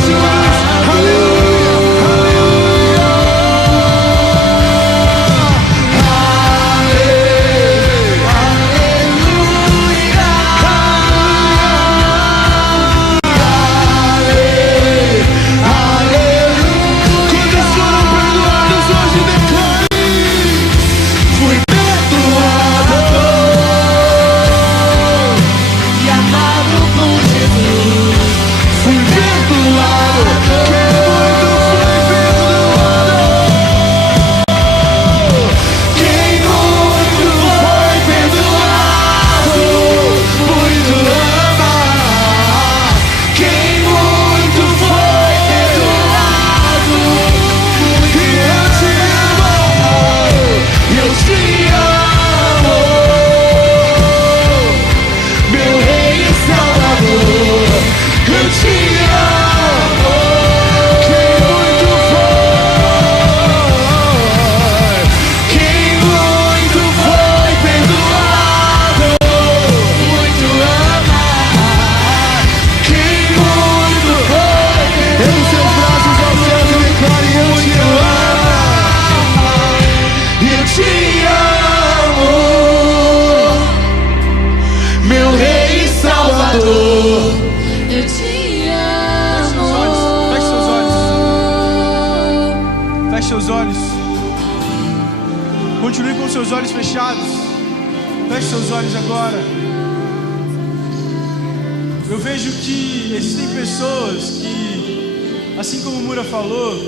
juntos! seus olhos fechados. Feche seus olhos agora. Eu vejo que existem pessoas que, assim como o Mura falou,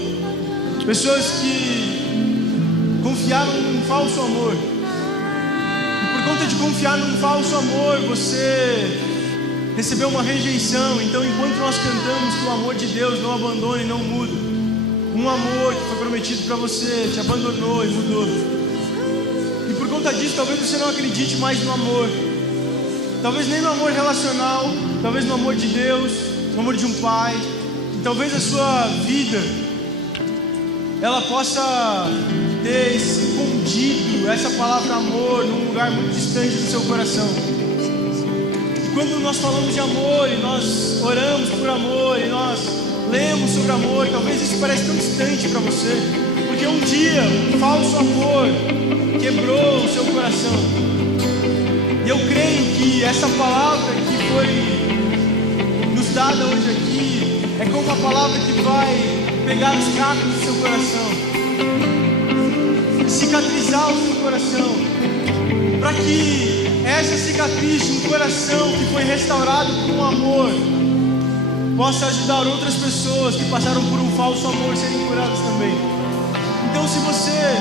pessoas que confiaram num falso amor. E por conta de confiar num falso amor, você recebeu uma rejeição. Então, enquanto nós cantamos que o amor de Deus não abandona e não muda, um amor que foi prometido para você te abandonou e mudou. E por conta disso, talvez você não acredite mais no amor. Talvez nem no amor relacional, talvez no amor de Deus, no amor de um pai. E talvez a sua vida, ela possa ter escondido essa palavra amor num lugar muito distante do seu coração. E quando nós falamos de amor, e nós oramos por amor, e nós lemos sobre amor, talvez isso pareça tão distante para você, porque um dia um falso amor quebrou o seu coração. E eu creio que essa palavra que foi nos dada hoje aqui é como uma palavra que vai pegar os cacos do seu coração, cicatrizar o seu coração, para que essa cicatriz de um coração que foi restaurado por um amor possa ajudar outras pessoas que passaram por um falso amor serem curadas também. Então, se você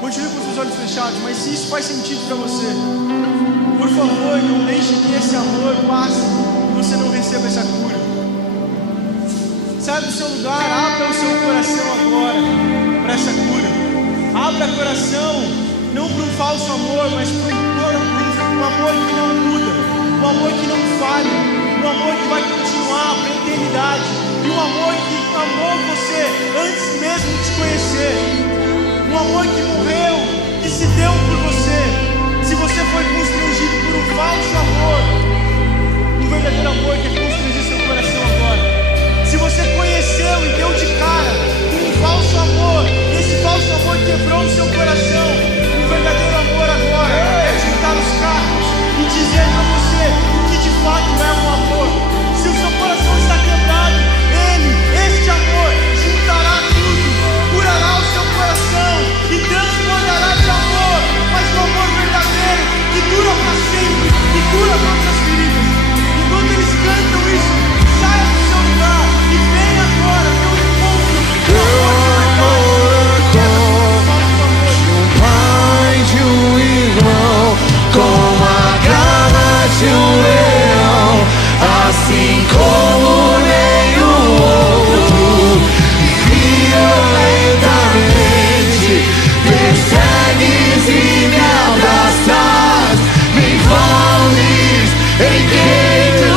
continue com os seus olhos fechados, mas se isso faz sentido para você, por favor, não deixe que esse amor passe e você não receba essa cura. Sai do seu lugar, abra o seu coração agora para essa cura. Abra o coração não para um falso amor, mas para um amor que não muda, um amor que não falha, um amor que vai continuar para a eternidade, e um amor que amou você antes mesmo de te conhecer, um amor que morreu, que se deu por você. Se você foi constrangido por um falso amor, um verdadeiro amor quer constranger seu coração agora. Se você conheceu e deu de cara com um falso amor, e esse falso amor quebrou o seu coração, um verdadeiro amor agora é juntar os cacos e dizer para você o que de fato é um amor. Se o seu coração está quebrado, este amor juntará tudo, curará o seu coração e transbordará de amor, mas um amor verdadeiro que dura para sempre, que cura todas as feridas. Enquanto eles cantam isso, saia do seu lugar e venha agora ter um encontro com um pai de um irmão, com a garra de um leão, assim como nenhum outro, violentamente persegues e me abraças, me envolves em quem tu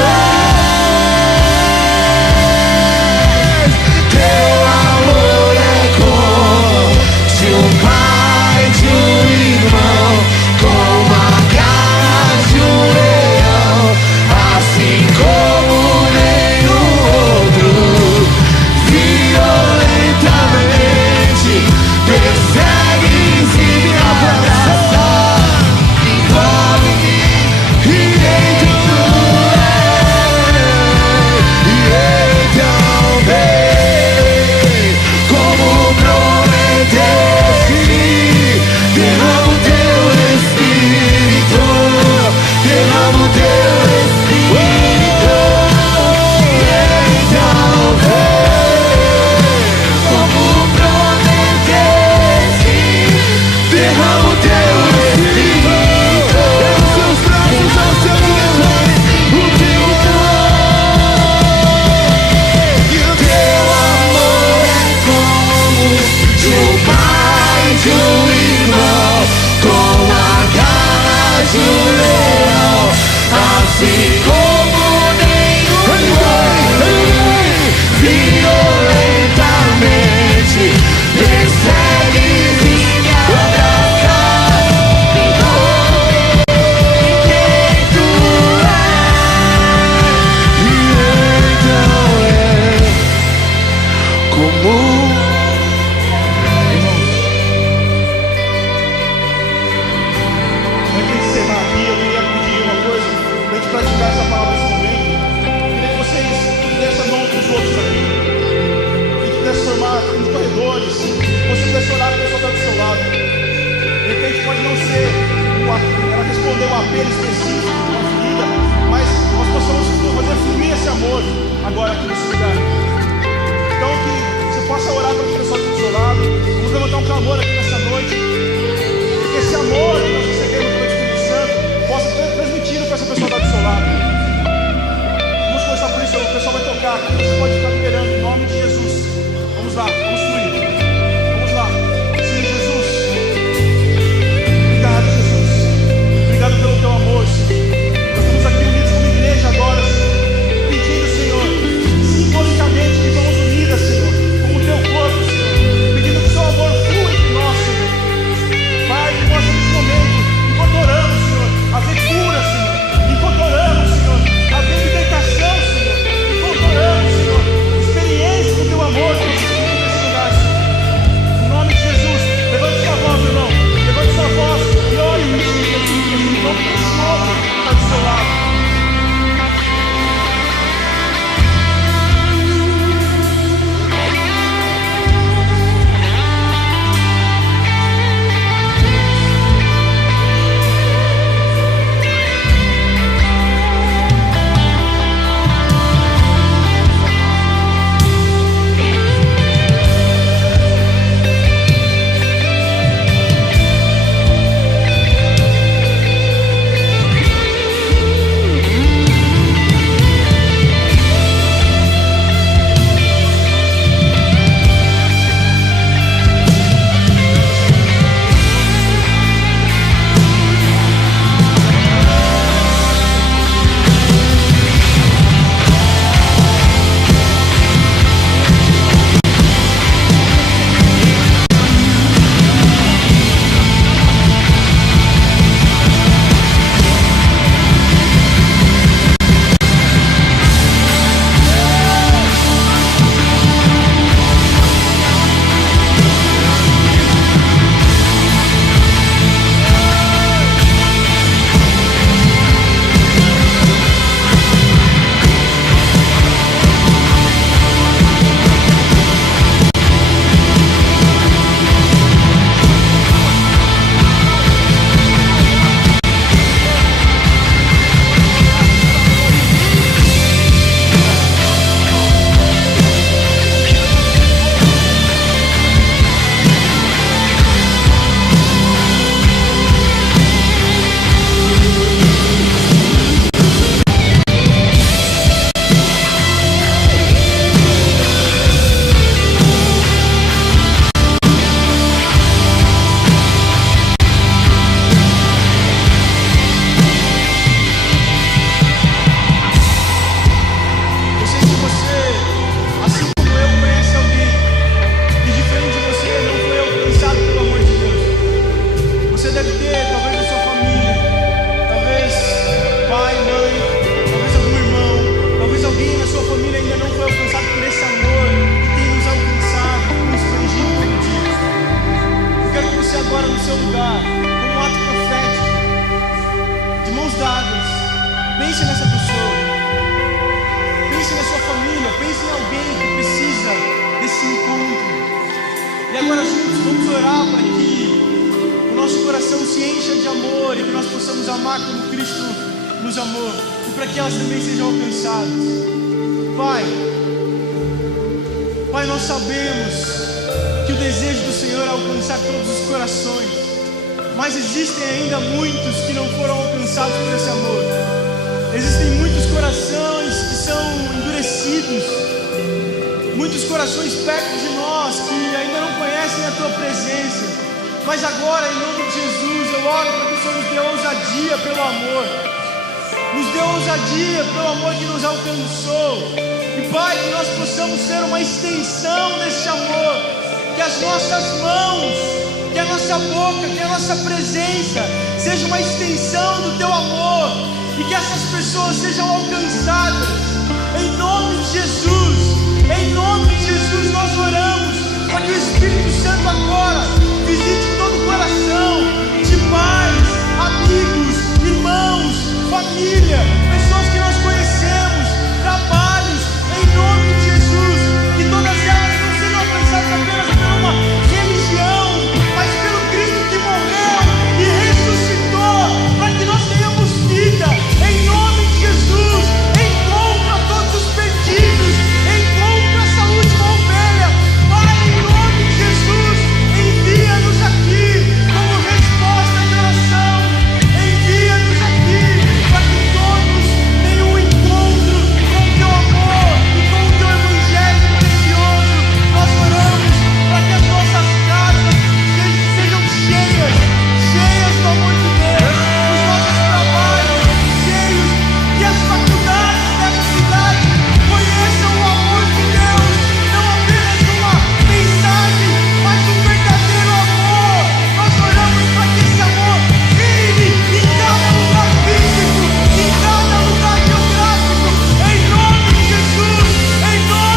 és. Teu amor é como de um pai, de um irmão, com a garra de um leão, assim como nenhum outro, violentamente persegues e me abraças, envolve-me e dentro tu és. E então vem, como prometeste, derrama o teu Espírito, derrama o teu Espírito. E então vem, como prometeste, derrama o teu Espírito. Os seus braços ao seu redor, o teu amor é como de um pai, de um irmão, com a garra de um leão, assim como nenhum outro, violentamente persegues e me abraças, me envolve em quem tu és. E então é como Antes de encerrar aqui, eu queria pedir uma coisa, para a gente praticar essa palavra nesse momento. Eu queria que vocês dessem a mão para os outros aqui, e que pudesse formar nos corredores, você pudesse orar com a pessoa que está do seu lado. ela respondeu o apelo específico de uma ferida, mas nós possamos fazer fluir esse amor agora aqui nesse lugar. Então que você possa orar para as pessoas do seu lado. Vamos levantar um clamor aqui nessa noite, que esse amor que nós recebemos pelo Espírito Santo possa ser transmitido para essa pessoa que está do seu lado. Vamos começar por isso, o pessoal vai tocar aqui, você pode ficar liberando em nome de Jesus. Vamos lá, vamos fluir. Vamos lá. Sim, Jesus. Obrigado, Jesus. Obrigado pelo teu amor, Senhor. Nós estamos aqui unidos como igreja agora, Senhor, pedindo, Senhor, simbolicamente que somos unidas, Senhor, como o teu corpo, Senhor, pedindo que o seu amor flua entre nós, Senhor. Pai, que possa nesse momento, enquanto oramos, Senhor, haver cura, Senhor, enquanto oramos, Senhor, haver libertação, Senhor, enquanto oramos, Senhor, experiência do teu amor que nós temos nesse lugar, Senhor. Em nome de Jesus, levante sua voz, meu irmão, levante sua voz e ore para esse nome precioso que está do seu lado. Seja uma extensão do teu amor e que essas pessoas sejam alcançadas em nome de Jesus. Em nome de Jesus nós oramos para que o Espírito Santo agora visite todo o coração de paz,